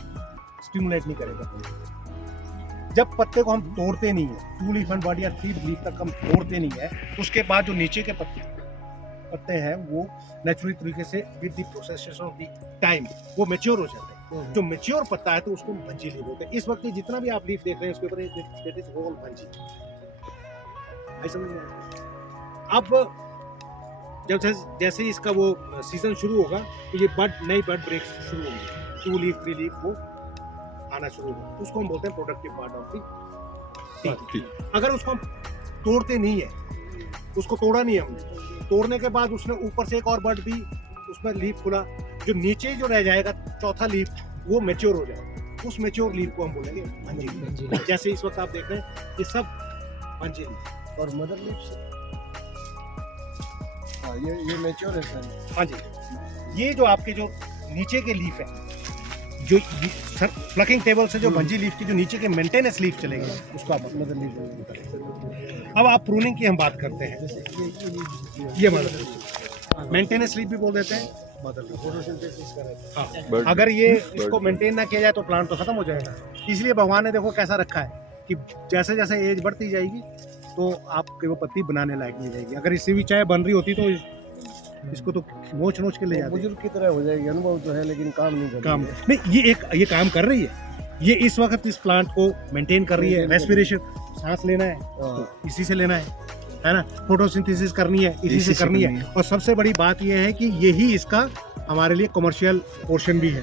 स्टिमुलेट नहीं करेगा। जब पत्ते को हम तोड़ते नहीं है, 2 लीफ बर्ड या 3 लीफ तक हम तोड़ते नहीं है, उसके बाद जो नीचे के पत्ते हैं वो नेचुरली तरीके से with the process of the time वो मैच्योर हो जाते हैं। जो मैच्योर पत्ता है तो उसको भंजी लीफ बोलते हैं। इस वक्त जितना भी आप लीफ देख रहे हैं उसके ऊपर दैट इज होल भंजी। आई समझ में आया? अब जब जैसे ही इसका वो सीजन शुरू होगा तो ये नई बर्ड ब्रेक शुरू होंगी, 2 लीफ 3 लीफ वो आना शुरू होगा, उसको हम बोलते हैं प्रोडक्टिव पार्ट ऑफ दी। अगर उसको हम तोड़ते नहीं है, उसको तोड़ा नहीं है हमने, तोड़ने के बाद उसने ऊपर से एक और बर्ड दी, उसमें लीफ खुला, जो नीचे जो रह जाएगा चौथा लीफ वो मैच्योर हो जाएगा, उस मैच्योर लीफ को हम बोलेंगे भंजी लीफ। जैसे इस वक्त आप देख रहे हैं ये सब भंजी लीफ। और मदर लीफ से हाँ ये मैच्योर है सर। हाँ जी, ये जो आपके जो नीचे के लीफ है, जो प्लकिंग टेबल से जो भंजी लीफ की जो नीचे के मेंटेनेंस लीफ चलेंगे उसको आप मदर लीफ बोलते। अब आप प्रूनिंग की हम बात करते हैं, ये मदर लीफ, मेंटेनेंस लीफ भी बोल देते हैं, मदर लीफ। फोटोसिंथेसिस कर रहे थे। हाँ, Bird- अगर ये bird- इसको मेंटेन ना किया जाए तो प्लांट तो खत्म हो जाएगा। इसलिए भगवान ने देखो कैसा रखा है कि जैसे जैसे एज बढ़ती जाएगी तो आपके वो पत्ती बनाने लायक नहीं रहेगी। अगर इससे भी चाय बन रही होती तो इसको तो नोच के ले जाते। बुजुर्ग की तरह हो जाएगी, अनुभव तो है लेकिन काम नहीं कर काम रही है। नहीं, ये काम कर रही है, ये इस वक्त इस प्लांट को मेंटेन कर रही है। रेस्पिरेशन, सांस लेना है तो इसी से लेना है ना, फोटोसिंथेसिस करनी है इसी से करनी है। और सबसे बड़ी बात ये है कि यही इसका हमारे लिए कमर्शियल पोर्शन भी है।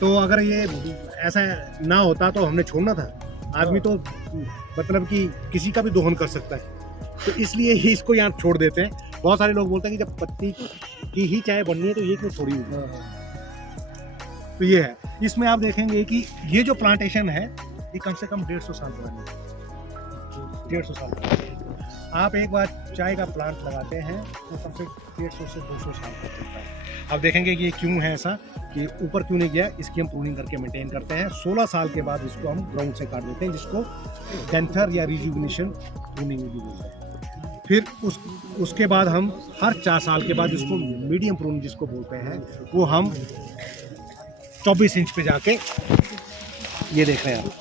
तो अगर ये ऐसा ना होता तो हमने छोड़ना था। आदमी तो मतलब कि किसी का भी दोहन कर सकता है, तो इसलिए ही इसको यहाँ छोड़ देते हैं। बहुत सारे लोग बोलते हैं कि जब पत्ती की ही चाय बननी है तो ये क्यों छोड़ी हुई है। तो ये है, इसमें आप देखेंगे कि ये जो प्लांटेशन है ये कम से कम 150 साल पुरानी है। 150 साल पुरानी। आप एक बार चाय का प्लांट लगाते हैं तो कम से 150 से 200 साल तक चलता है। आप देखेंगे कि ये क्यों है ऐसा, कि ऊपर क्यों नहीं गया, इसकी हम प्रूनिंग करके मेंटेन करते हैं। 16 साल के बाद इसको हम ग्राउंड से काट देते हैं, जिसको डेंथर या रिजुविनेशन प्रूनिंग भी बोलते हैं। फिर उसके बाद हम हर 4 साल के बाद इसको मीडियम प्रूनिंग जिसको बोलते हैं वो हम 24 इंच पे जाके ये देख रहे हैं आप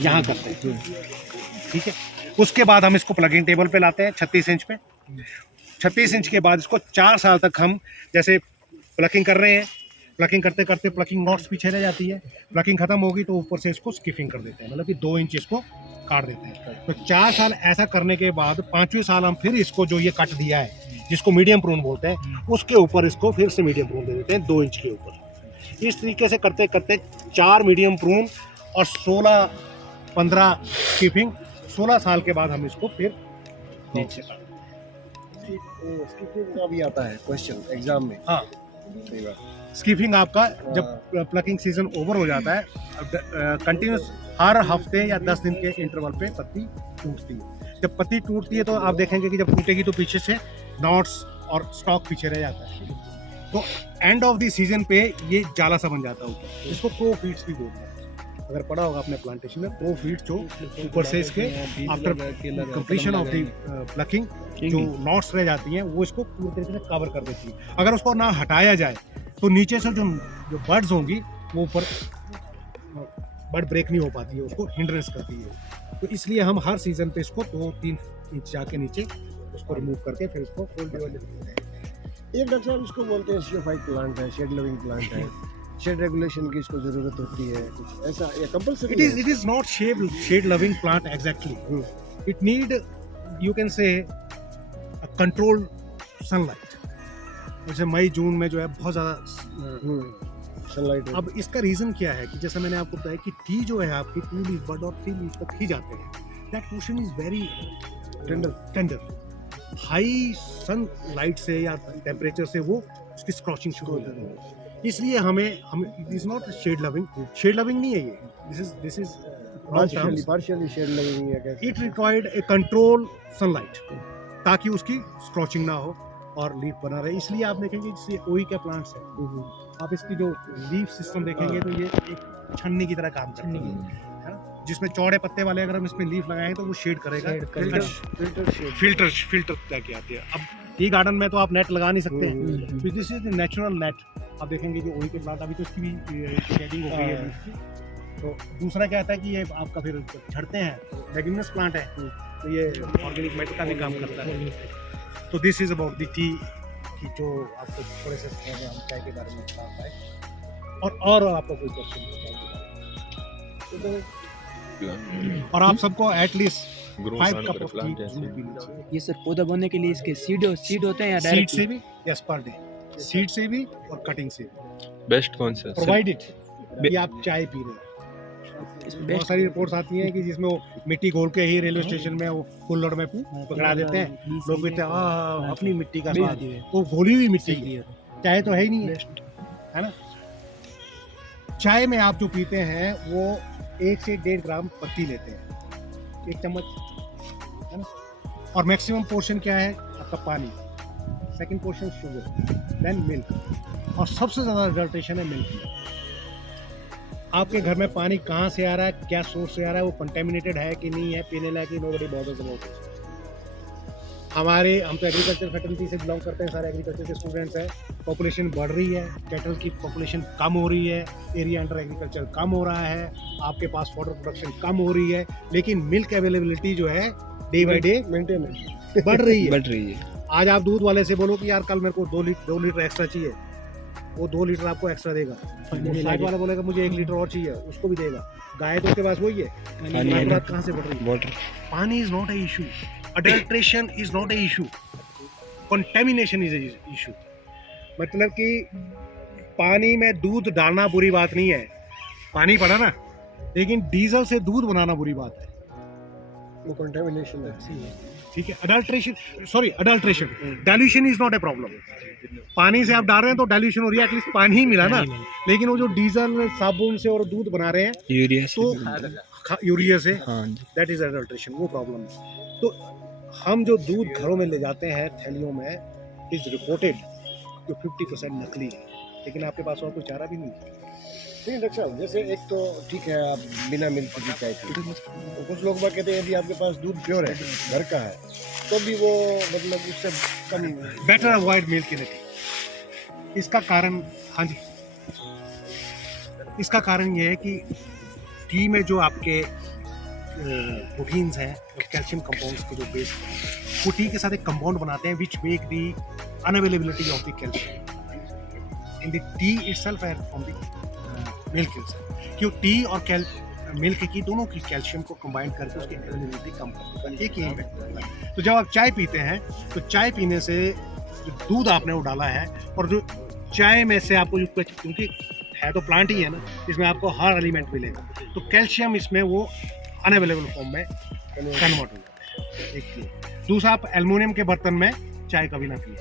यहाँ करते हैं, ठीक है। उसके बाद हम इसको प्लगिंग टेबल पे लाते हैं 36 इंच पे। 36 इंच के बाद इसको 4 साल तक हम जैसे प्लकिंग कर रहे हैं प्लकिंग करते करते प्लकिंग नॉट्स पीछे रह जाती है, प्लकिंग खत्म होगी तो ऊपर से इसको स्किफिंग कर देते हैं, मतलब कि 2 इंच इसको काट देते हैं। तो 4 साल ऐसा करने के बाद 5वें साल हम फिर इसको जो ये कट दिया है जिसको मीडियम प्रून बोलते हैं उसके ऊपर इसको फिर से मीडियम प्रून दे देते हैं 2 इंच के ऊपर। इस तरीके से करते करते 4 मीडियम प्रून और 16-15 स्किपिंग, 16 साल के बाद हम इसको फिर नीचे स्किपिंग का भी आता है क्वेश्चन एग्जाम में। हाँ, सही बात। स्किपिंग आपका जब प्लकिंग सीजन ओवर हो जाता है, कंटिन्यूस हर हफ्ते या 10 दिन के इंटरवल पे पत्ती टूटती है। जब पत्ती टूटती है तो आप देखेंगे कि जब टूटेगी तो पीछे से नॉट्स और स्टॉक पीछे रह जाता है। तो एंड ऑफ द सीजन पे ये जाला सा बन जाता है ऊपर, इसको प्रोफीड्स भी बोलते हैं। अगर पढ़ा होगा अपने प्लांटेशन में, प्रोफीड्स जो ऊपर से इसके after completion of the plucking जो नॉट्स रह जाती हैं वो इसको पूरी तरीके से कवर कर देती है। अगर उसको ना हटाया जाए तो नीचे से जो बर्ड्स होंगी वो ऊपर बर्ड ब्रेक नहीं हो पाती है, उसको हिंड्रेंस करती है। तो इसलिए हम हर सीजन पे इसको 2-3 इंच जाके नीचे उसको रिमूव करके फिर इसको फुल डेवलप करते हैं। एक डॉक्टर साहब इसको बोलते हैं CO5 प्लांट है, शेड लविंग प्लांट है, शेड रेगुलेशन की इसको जरूरत होती है, कुछ ऐसा या compulsory? It is not shade loving plant exactly. It need, you can say, a controlled sunlight. जैसे मई जून में जो है बहुत ज़्यादा सनलाइट। अब इसका रीज़न क्या है कि जैसा मैंने आपको बताया कि टी जो है आपकी 2 लीफ बड और 3 लीफ तक ही जाते हैं, that portion is very tender. High sun light से या टेम्परेचर से वो उसकी स्क्रॉचिंग शुरू हो जाती है। इसलिए हम it is not shade loving नहीं है ये, this is partially shade loving है। It required a control sunlight ताकि उसकी स्क्रॉचिंग ना हो और लीफ बना रहे। इसलिए आप देखेंगे जैसे ओई के प्लांट्स है, आप इसकी जो लीफ सिस्टम देखेंगे तो ये एक छन्नी की तरह काम करती है ना, जिसमें चौड़े पत्ते वाले अगर हम इसमें लीफ लगाएं तो वो शेड करेगा, फिल्टर तय किया आती है। अब टी गार्डन में तो आप नेट लगा नहीं सकते, दिस इज नेचुरल नेट। आप देखेंगे जो ओई के प्लांट अभी तो इसकी भी शेडिंग हो गई है इसकी। तो दूसरा क्या आता है कि ये आपका फिर झड़ते हैं, लेगिमिनस प्लांट है तो ये ऑर्गेनिक मैटर का भी काम करता है। तो this is about the T कि जो आपको थोड़े से समझ हम चाय के बारे में बता पाए। और आपको कोई क्वेश्चन और आप सबको एटलीस्ट 5 कप ऑफ टी पीनी चाहिए। ये सर पौधा बोने के लिए इसके सीड होते हैं या सीड डायरेक्ट? से भी, यस, पर डे सीड से भी और कटिंग से भी बेस्ट कौन सा? प्रोवाइडेड कि आप चाय पी रहे हैं। बहुत सारी रिपोर्ट्स आती हैं कि जिसमें वो मिट्टी घोल के ही रेलवे स्टेशन में वो कुल्हड़ में पकड़ा देते हैं लोग, कहते हैं अपनी मिट्टी का स्वाद, वो घोली हुई मिट्टी की चाय तो है ही नहीं है ना। चाय में आप जो पीते हैं वो 1 से 1.5 ग्राम पत्ती लेते हैं, 1 चम्मच, है ना। और मैक्सिमम पोर्शन क्या है आपका पानी, second portion sugar, then milk, और सबसे ज़्यादा अडल्ट्रेशन है मिल्क में। आपके घर में पानी कहाँ से आ रहा है, क्या सोर्स से आ रहा है, वो कंटेमिनेटेड है कि नहीं है, पीने लायक, नोबडी बॉदर्स अबाउट इट। हम तो एग्रीकल्चर फैकल्टी से बिलोंग करते हैं, सारे एग्रीकल्चर के स्टूडेंट्स हैं। पॉपुलेशन बढ़ रही है, कैटल की पॉपुलेशन कम हो रही है, एरिया अंडर एग्रीकल्चर कम हो रहा है, आपके पास वाटर प्रोडक्शन कम हो रही है, लेकिन मिल्क अवेलेबिलिटी जो है डे बाई डे मेंटेन बढ़ रही है। बढ़ रही है। आज आप दूध वाले से बोलो कि यार कल मेरे को 2 लीटर एक्स्ट्रा चाहिए, वो 2 लीटर आपको एक्स्ट्रा देगा। साइड वाला बोलेगा मुझे 1 लीटर और चाहिए, उसको भी देगा। गाय तो उसके पास वही है, बात कहाँ से बढ़ रही है? पानी is not A issue, adulteration is not A issue, contamination is a issue. मतलब कि पानी में दूध डालना बुरी बात नहीं है, पानी पड़ा ना, लेकिन डीजल से दूध बनाना बुरी बात है, वो कंटेमिनेशन है। ठीक है। Adulteration, dilution is not a problem. पानी से आप डाल रहे हैं तो डाइल्यूशन हो रही है, एटलीस्ट पानी ही मिला ना। लेकिन वो जो डीजल साबुन से और दूध बना रहे हैं यूरिया तो यूरिया से, दैट इज अडल्ट्रेशन, वो प्रॉब्लम है। तो हम जो दूध घरों में ले जाते हैं थैलियों में, इज रिपोर्टेड जो 50% नकली है, लेकिन आपके पास और कोई चारा भी नहीं है। नहीं डॉक्टर साहब, जैसे एक तो ठीक है आप बिना मिल्क की चाय पीते हैं, तो कुछ लोग बात कहते हैं यदि आपके पास दूध प्योर है, घर का है, तो भी वो मतलब उससे कम better avoid milk in tea. इसका कारण, हाँ जी, इसका कारण ये है कि टी में जो आपके प्रोटीन्स हैं, कैल्शियम कंपाउंड्स के जो बेस हैं, वो टी के साथ एक कंपाउंड बनाते हैं which make the unavailability of the calcium. in the tea itself and from the milk itself. क्यों टी और मिल्क की दोनों की कैल्शियम को कंबाइन करके उसकी इम्यूनिटी कम करती है, एक ही इम्पैक्ट होता है। तो जब आप चाय पीते हैं तो चाय पीने से जो दूध आपने वो डाला है और जो चाय में से आपको जो क्योंकि है तो प्लांट ही है ना, इसमें आपको हर एलिमेंट मिलेगा, तो कैल्शियम इसमें वो अनअवेलेबल फॉर्म में कन्वर्ट हो जाता है। एक ये दूसरा, आप एल्युमिनियम के बर्तन में चाय कभी ना पिए,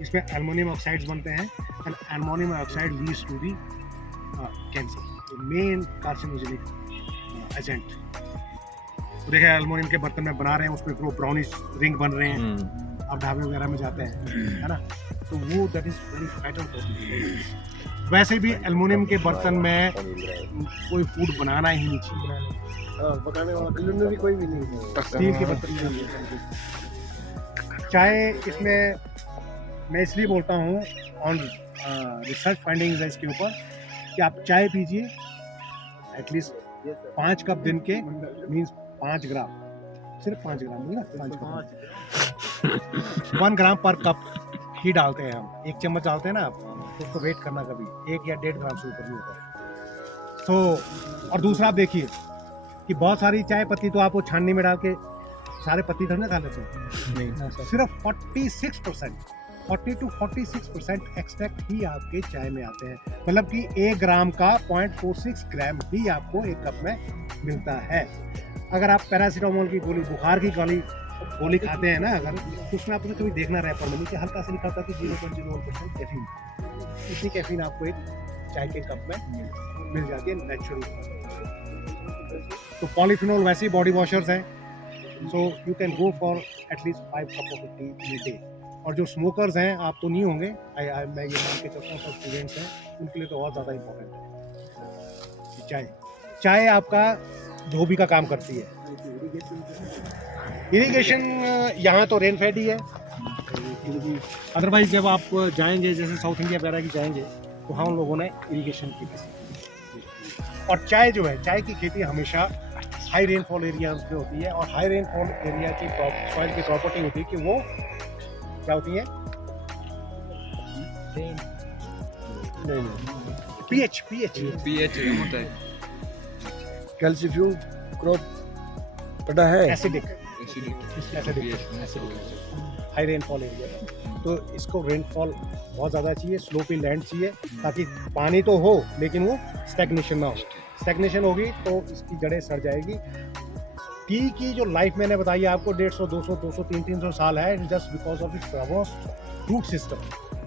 इसमें एल्युमिनियम ऑक्साइड्स बनते हैं and aluminium oxide leads to the cancer, main carcinogenic agent. तो देखिए एल्युमिनियम के बर्तन में बना रहे हैं, उसमें वो ब्राउनिश रिंग बन रहे हैं, आप ढाबे वगैरह में जाते हैं, है ना, तो वो that is very fatal for. वैसे भी एल्युमिनियम के बर्तन में कोई फूड बनाना ही नहीं चाहिए, पकाने वाला एल्युमिनियम भी कोई भी नहीं है, स्टील के बर्तन में। चाय इसमें मैं इसलिए बोलता हूँ ऑन रिसर्च फाइंडिंग्स है इसके ऊपर कि आप चाय पीजिए एटलीस्ट 5 कप दिन के, मीन्स 5 ग्राम, सिर्फ 5 ग्राम नहीं ना, 1 ग्राम पर कप ही डालते हैं हम, 1 चम्मच डालते हैं ना आप, तो उसको वेट करना कभी 1 या 1.5 ग्राम से ऊपर नहीं होता। तो और दूसरा आप देखिए कि बहुत सारी चाय पत्ती तो आप वो छाननी में डाल के सारे पत्ती थोड़ी ना खा लेते हैं, नहीं, सिर्फ 40 to 46% एक्सट्रैक्ट ही आपके चाय में आते हैं, मतलब कि 1 ग्राम का 0.46 ग्राम ही आपको 1 कप में मिलता है। अगर आप पैरासीटामोल की गोली, बुखार की गोली खाते हैं ना अगर, तो उसमें आपने कभी देखना रैपर में नीचे हल्का से लिखा था कि 0.01% कैफीन, इतनी कैफीन आपको एक चाय के कप में मिल जाती है नेचुरल। तो पॉलीफिनोल वैसे ही बॉडी वॉशर्स हैं, so you can go for at least 5 cup of T in day. और जो स्मोकर्स हैं, आप तो नहीं होंगे, मैं ये मान के चलता हूँ, सब स्टूडेंट्स हैं, उनके लिए तो और ज़्यादा इम्पोर्टेंट है चाय आपका धोबी का काम करती है। इरिगेशन यहाँ तो रेन फेड ही है, अदरवाइज जब आप जाएंगे जैसे साउथ इंडिया वगैरह की जाएंगे तो हम लोगों ने इरिगेशन की थी। और चाय जो है, चाय की खेती हमेशा हाई रेनफॉल एरियाज पे होती है, और हाई रेनफॉल एरिया की सॉइल की प्रॉपर्टी होती है कि वो क्या होती है, पीएच होता है, कैल्शियम क्रॉप पता है, एसिडिक हाई रेनफॉल एरिया, तो इसको रेनफॉल बहुत ज़्यादा चाहिए, स्लोपी लैंड चाहिए, ताकि पानी तो हो लेकिन वो स्टैग्नेशन ना हो। स्टैग्नेशन होगी तो इसकी जड़ें सड़ जाएगी। टी की जो लाइफ मैंने बताई आपको 150, 200, 300 साल है, just because of its robust root system,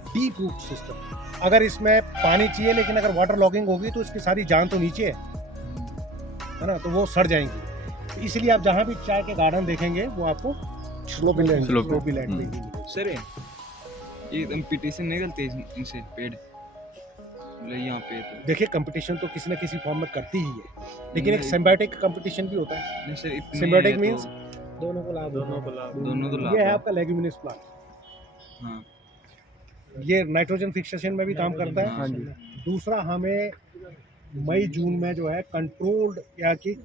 deep root system. अगर इसमें पानी चाहिए लेकिन अगर वाटर लॉगिंग होगी तो इसकी सारी जान तो नीचे है ना, तो वो सड़ जाएंगी। तो इसलिए आप जहाँ भी चाय के गार्डन देखेंगे वो आपको स्लोपी लैंड देंगे। सर ये कंपटीशन निकलती है इनसे पेड़ यहाँ पे, तो देखिए कंपटीशन तो किसी न किसी फॉर्म में करती ही है, लेकिन एक सिम्बायोटिक कंपटीशन भी होता है। नहीं सर, इतनी सिम्बायोटिक है मींस तो दोनों को लाभ, दोनों तो लाभ ये है है। आपका लेग्यूमिनस प्लांट, हाँ ये नाइट्रोजन फिक्सेशन में भी काम करता है। हाँ जी। दूसरा, हमें मई जून में जो है कंट्रोल्ड या कि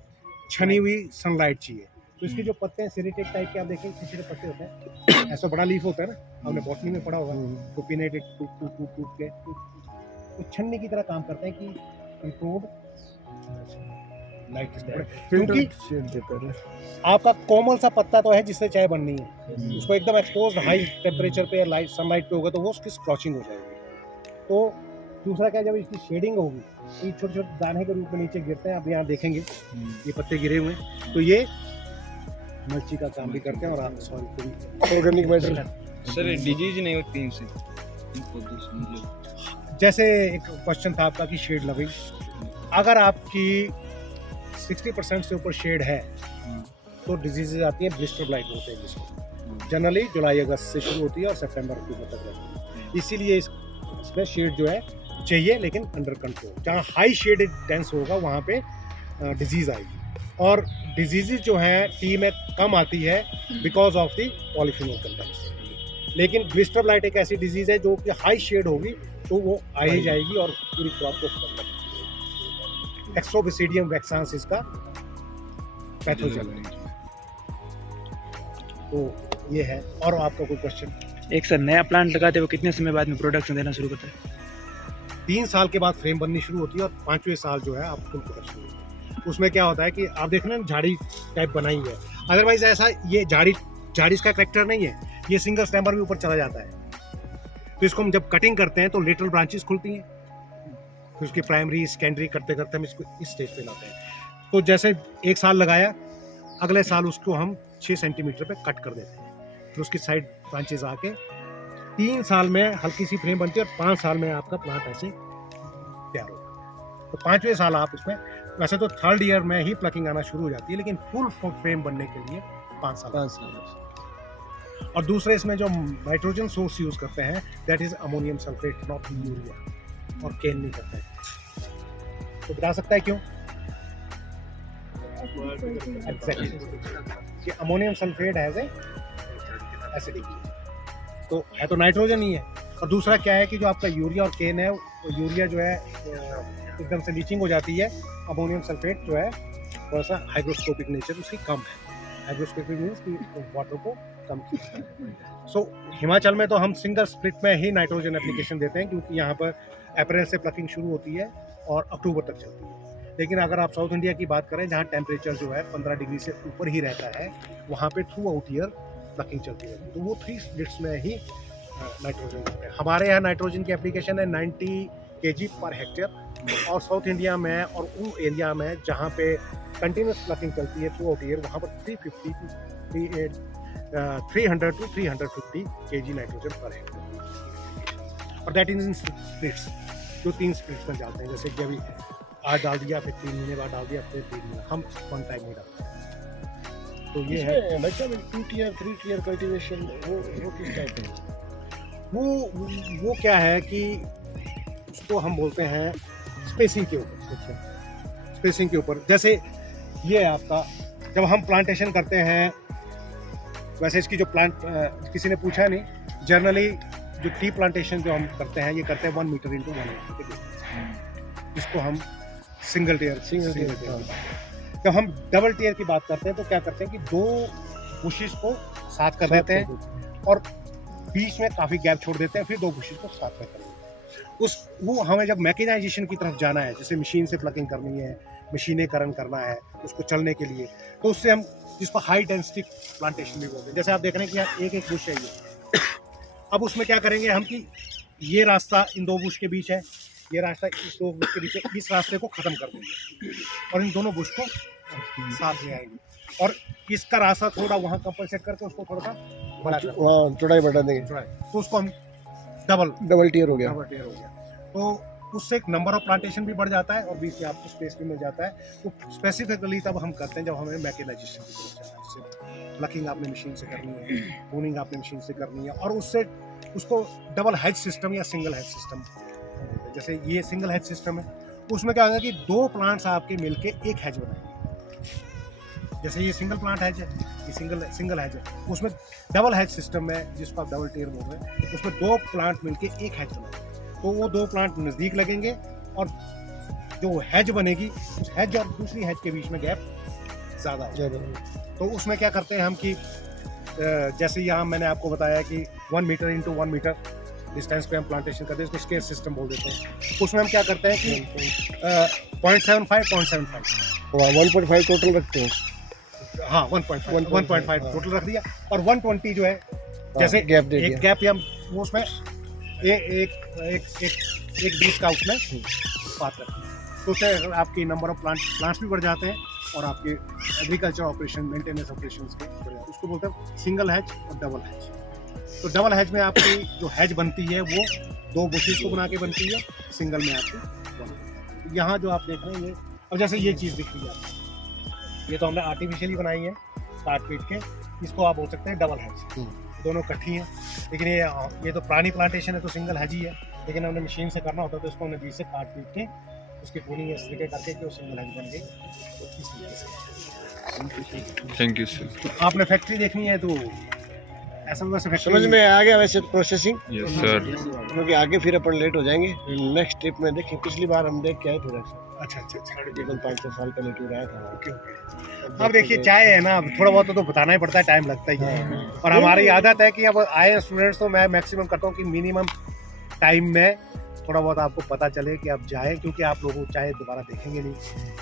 छनी हुई सनलाइट चाहिए, तो इसके जो पत्ते हैं सिरेटेड टाइप के, आप देखें छोटे पत्ते होते हैं, ऐसा बड़ा लीफ होता है ना, हमने बॉटनी में पढ़ा होगा, तो पिनेटेड टूट के तो छन्नी की तरह काम करते हैं कि कंट्रोल्ड लाइट, क्योंकि आपका कोमल सा पत्ता तो है जिससे चाय बननी है, उसको एकदम एक्सपोज्ड हाई टेम्परेचर पे लाइट सनलाइट पे होगा तो वो उसकी स्क्रॉचिंग हो जाएगी। तो दूसरा क्या, जब इसकी शेडिंग होगी तो ये छोटे छोटे दाने के रूप में नीचे गिरते हैं, आप यहाँ देखेंगे ये पत्ते गिरे हुए हैं, तो ये मल्ची का काम भी करते हैं और आप सॉइल को भी ऑर्गेनिक मैटर। सर डिजीज नहीं होती इनसे, इनको दूसरे मतलब जैसे एक क्वेश्चन था आपका कि शेड लविंग, अगर आपकी 60% से ऊपर शेड है तो डिजीजेज आती हैं, ब्लिस्टर ब्लाइट होते हैं जिसको जनरली जुलाई अगस्त से शुरू होती है और सितंबर अक्टूबर तक रहती है। इसीलिए इसमें शेड जो है चाहिए, लेकिन अंडर कंट्रोल। जहाँ हाई शेड डेंस होगा वहाँ पे डिजीज़ आएगी, और डिजीज़ जो हैं टी में कम आती है because of the polyphenol content. लेकिन ब्लिस्टर ब्लाइट एक ऐसी डिजीज़ है जो कि हाई शेड होगी तो वो आ ही जाएगी और पूरी क्रॉप को खत्म कर देगी। एक्सोबिसिडियम वैक्सांस इसका पैथोजन है। तो ये है। और आपका कोई क्वेश्चन? एक सर नया प्लांट लगाते हुए कितने समय बाद में प्रोडक्शन देना शुरू करता है? 3 साल के बाद फ्रेम बननी शुरू होती है और 5वें साल जो है आप फुल प्रोडक्शन होती है। उसमें क्या होता है कि आप देख रहे हैं झाड़ी टाइप बनाई है, अदरवाइज ऐसा ये झाड़ी इसका करेक्टर नहीं है, ये सिंगल स्टैम्पर भी ऊपर चला जाता है। तो इसको हम जब कटिंग करते हैं तो लेटरल ब्रांचेस खुलती हैं, फिर उसकी प्राइमरी सेकेंडरी करते करते हम इसको इस स्टेज पे लाते हैं। तो जैसे 1 साल लगाया, अगले साल उसको हम 6 सेंटीमीटर पे कट कर देते हैं, फिर उसकी साइड ब्रांचेस आके 3 साल में हल्की सी फ्रेम बनती है और 5 साल में आपका प्लांट ऐसे तैयार होगा। तो 5वें साल आप उसमें, वैसे तो 3rd ईयर में ही प्लकिंग आना शुरू हो जाती है, लेकिन फुल फ्रेम बनने के लिए 5 साल। और दूसरे इसमें जो नाइट्रोजन सोर्स यूज करते हैं that is ammonium sulphate, not urea, और केन नहीं करते हैं। तो बता सकता है क्यों? Exactly, ammonium sulphate has acidic, तो है तो नाइट्रोजन ही है। और दूसरा क्या है कि जो आपका यूरिया और केन है, यूरिया जो है एकदम से लीचिंग हो जाती है, अमोनियम सल्फेट जो है थोड़ा सा हाइग्रोस्कोपिक नेचर उसकी कम है। हाइग्रोस्कोपिक मीन्स कि वाटर को कम खींचता है। सो हिमाचल में तो हम सिंगल स्प्लिट में ही नाइट्रोजन एप्लीकेशन देते हैं, क्योंकि यहाँ पर अप्रैल से प्लकिंग शुरू होती है और अक्टूबर तक चलती है। लेकिन अगर आप साउथ इंडिया की बात करें, जहाँ टेम्परेचर जो है 15 डिग्री से ऊपर ही रहता है, वहाँ पे थ्रू आउट ईयर प्लकिंग चलती रहती है, तो वो 3 स्प्लिट्स में ही नाइट्रोजन देते हैं। हमारे यहाँ नाइट्रोजन की एप्लीकेशन है 90 kg पर हेक्टेयर, और साउथ इंडिया में और उन एरिया में जहाँ पे कंटिन्यूस प्लकिंग चलती है थ्रू आउट ईयर, वहाँ पर 300 to 350 kg nitrogen per hectare, और दैट इज इन स्प्लिट्स, जो 3 स्प्लिट्स में जाते हैं। जैसे कि अभी आज डाल दिया, फिर 3 महीने बाद डाल दिया, फिर 3 महीने, हम वन टाइम नहीं डालते हैं। तो ये है भाई साहब 2 tier 3 tier कल्टीवेशन, वो किस टाइप है? वो क्या है कि उसको हम बोलते हैं स्पेसिंग के ऊपर। स्पेसिंग के ऊपर, जैसे ये आपका जब हम प्लांटेशन करते हैं, वैसे इसकी जो प्लांट किसी ने पूछा नहीं, जनरली जो टी प्लांटेशन जो हम करते हैं, ये करते हैं 1 मीटर इंटू 1 मीटर, इसको हम सिंगल टीयर। जब हम डबल टीयर की बात करते हैं तो क्या करते हैं कि 2 बुशेस को साथ कर देते हैं और बीच में काफ़ी गैप छोड़ देते हैं, फिर 2 बुशेस को साथ में कर देते हैं। वो हमें जब मैकेनाइजेशन की तरफ जाना है, जैसे मशीन से प्लकिंग करनी है, मशीनीकरण करना है उसको चलने के लिए, तो उससे हम जिसको हाई डेंसिटी प्लांटेशन भी बोलते हैं। जैसे आप देख रहे हैं कि यहाँ एक बुश है ये, अब उसमें क्या करेंगे हम कि ये रास्ता इन 2 बुश के बीच है, ये रास्ता इस 2 बुश के बीच है, इस रास्ते को ख़त्म कर देंगे और इन दोनों बुश को साथ ले आएंगे, और इसका रास्ता थोड़ा वहाँ कंपनसेट करके उसको थोड़ा सा बड़ा कर वहाँ चौड़ाई बढ़ा देंगे, तो उसको हम डबल टियर हो गया। हो गया। तो उससे एक नंबर ऑफ प्लांटेशन भी बढ़ जाता है और बीच में आपको स्पेस भी मिल जाता है। तो स्पेसिफिकली तब हम करते हैं जब हमें मैकेनाइजेशन की तरफ जाना है, जैसे प्लकिंग आपने मशीन से करनी है, प्रूनिंग आपने मशीन से करनी है, और उससे उसको डबल हेज सिस्टम या सिंगल हेज सिस्टम, जैसे ये सिंगल हेज सिस्टम है, उसमें क्या होगा कि 2 प्लांट्स आपके मिलके एक हेज बनाएंगे। जैसे ये सिंगल प्लांट हेज है, ये सिंगल हेज है, उसमें डबल हेज सिस्टम में, जिसको आप डबल टियर बोल रहे हैं, उसमें 2 प्लांट मिलके एक हेज बनाएंगे। तो वो 2 प्लांट नज़दीक लगेंगे और जो हेज बनेगी उस हेज और दूसरी हेज के बीच में गैप ज़्यादा होगा। तो उसमें क्या करते हैं हम कि जैसे यहाँ मैंने आपको बताया कि 1 मीटर इंटू 1 मीटर डिस्टेंस पे हम प्लांटेशन करते हैं, इसको स्केयर सिस्टम बोल देते हैं। उसमें हम क्या करते हैं कि 0.75 1.5 टोटल रखते हैं। हाँ 1.5 टोटल रख दिया, और 120 जो है जैसे गैप दे एक दिया। गैप या वो उसमें एक 20 का उसमें बात करते हैं, तो उससे आपकी नंबर ऑफ प्लांट्स भी बढ़ जाते हैं और आपके एग्रीकल्चर ऑपरेशन, मेंटेनेंस ऑपरेशंस के बढ़ जाते हैं। उसको बोलते हैं सिंगल हैज और डबल हैज। तो डबल हैज में आपकी जो हैज बनती है वो 2 बुशेस को बना के बनती है, सिंगल में आपकी यहाँ जो आप देख रहे हैं ये, अब जैसे ये चीज़ दिख रही है आपको, ये तो हमने आर्टिफिशियली बनाई है काट पीट के, इसको आप बोल सकते हैं डबल हैज, दोनों इकट्ठी हैं। लेकिन ये तो पुरानी प्लांटेशन है तो सिंगल हैज ही है, लेकिन हमने मशीन से करना होता है तो इसको हमने बीच से काट पीट के उसकी प्रूनिंग इस तरीके करके कि वो सिंगल हैज बन गई। तो इस तरीके से थैंक यू सर। तो आपने फैक्ट्री देखनी है तो ऐसा वैसे समझ फैक्ट्री में आ गया वैसे प्रोसेसिंग, यस सर। क्योंकि आगे फिर अपन लेट हो जाएंगे। नेक्स्ट ट्रिप में देखें, पिछली बार हम देख के आए थे अच्छा तकरीबन 5-6 साल पहले टूर आया था। Okay okay. अब देखिए चाय है ना, थोड़ा बहुत तो बताना ही पड़ता है, टाइम लगता ही है, और हमारी आदत है कि अब आए स्टूडेंट्स तो मैं मैक्सिमम करता हूँ कि मिनिमम टाइम में थोड़ा बहुत आपको पता चले कि आप जाएं, क्योंकि आप लोगों को चाहे दोबारा देखेंगे नहीं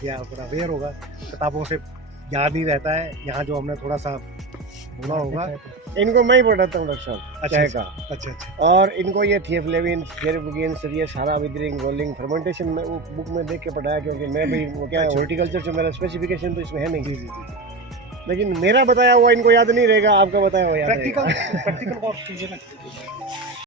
या थोड़ा अवेयर होगा, किताबों से याद नहीं रहता है। यहाँ जो हमने थोड़ा सा बोला होगा। इनको मैं ही पढ़ाता हूँ डॉक्टर साहब चाय का। अच्छा अच्छा और इनको ये थियोफ्लेविन, फेरिब्रिन, ये सारा विदरिंग, रोलिंग, फर्मेंटेशन में वो बुक में देख के पढ़ाया, क्योंकि मैं भी वो क्या है हॉर्टिकल्चर से मेरा स्पेसिफिकेशन तो इसमें है नहीं। जी जी जी लेकिन मेरा बताया हुआ इनको याद नहीं रहेगा, आपका बताया हुआ याद रहेगा। प्रैक्टिकल प्रैक्टिकल बहुत कीजिए ना।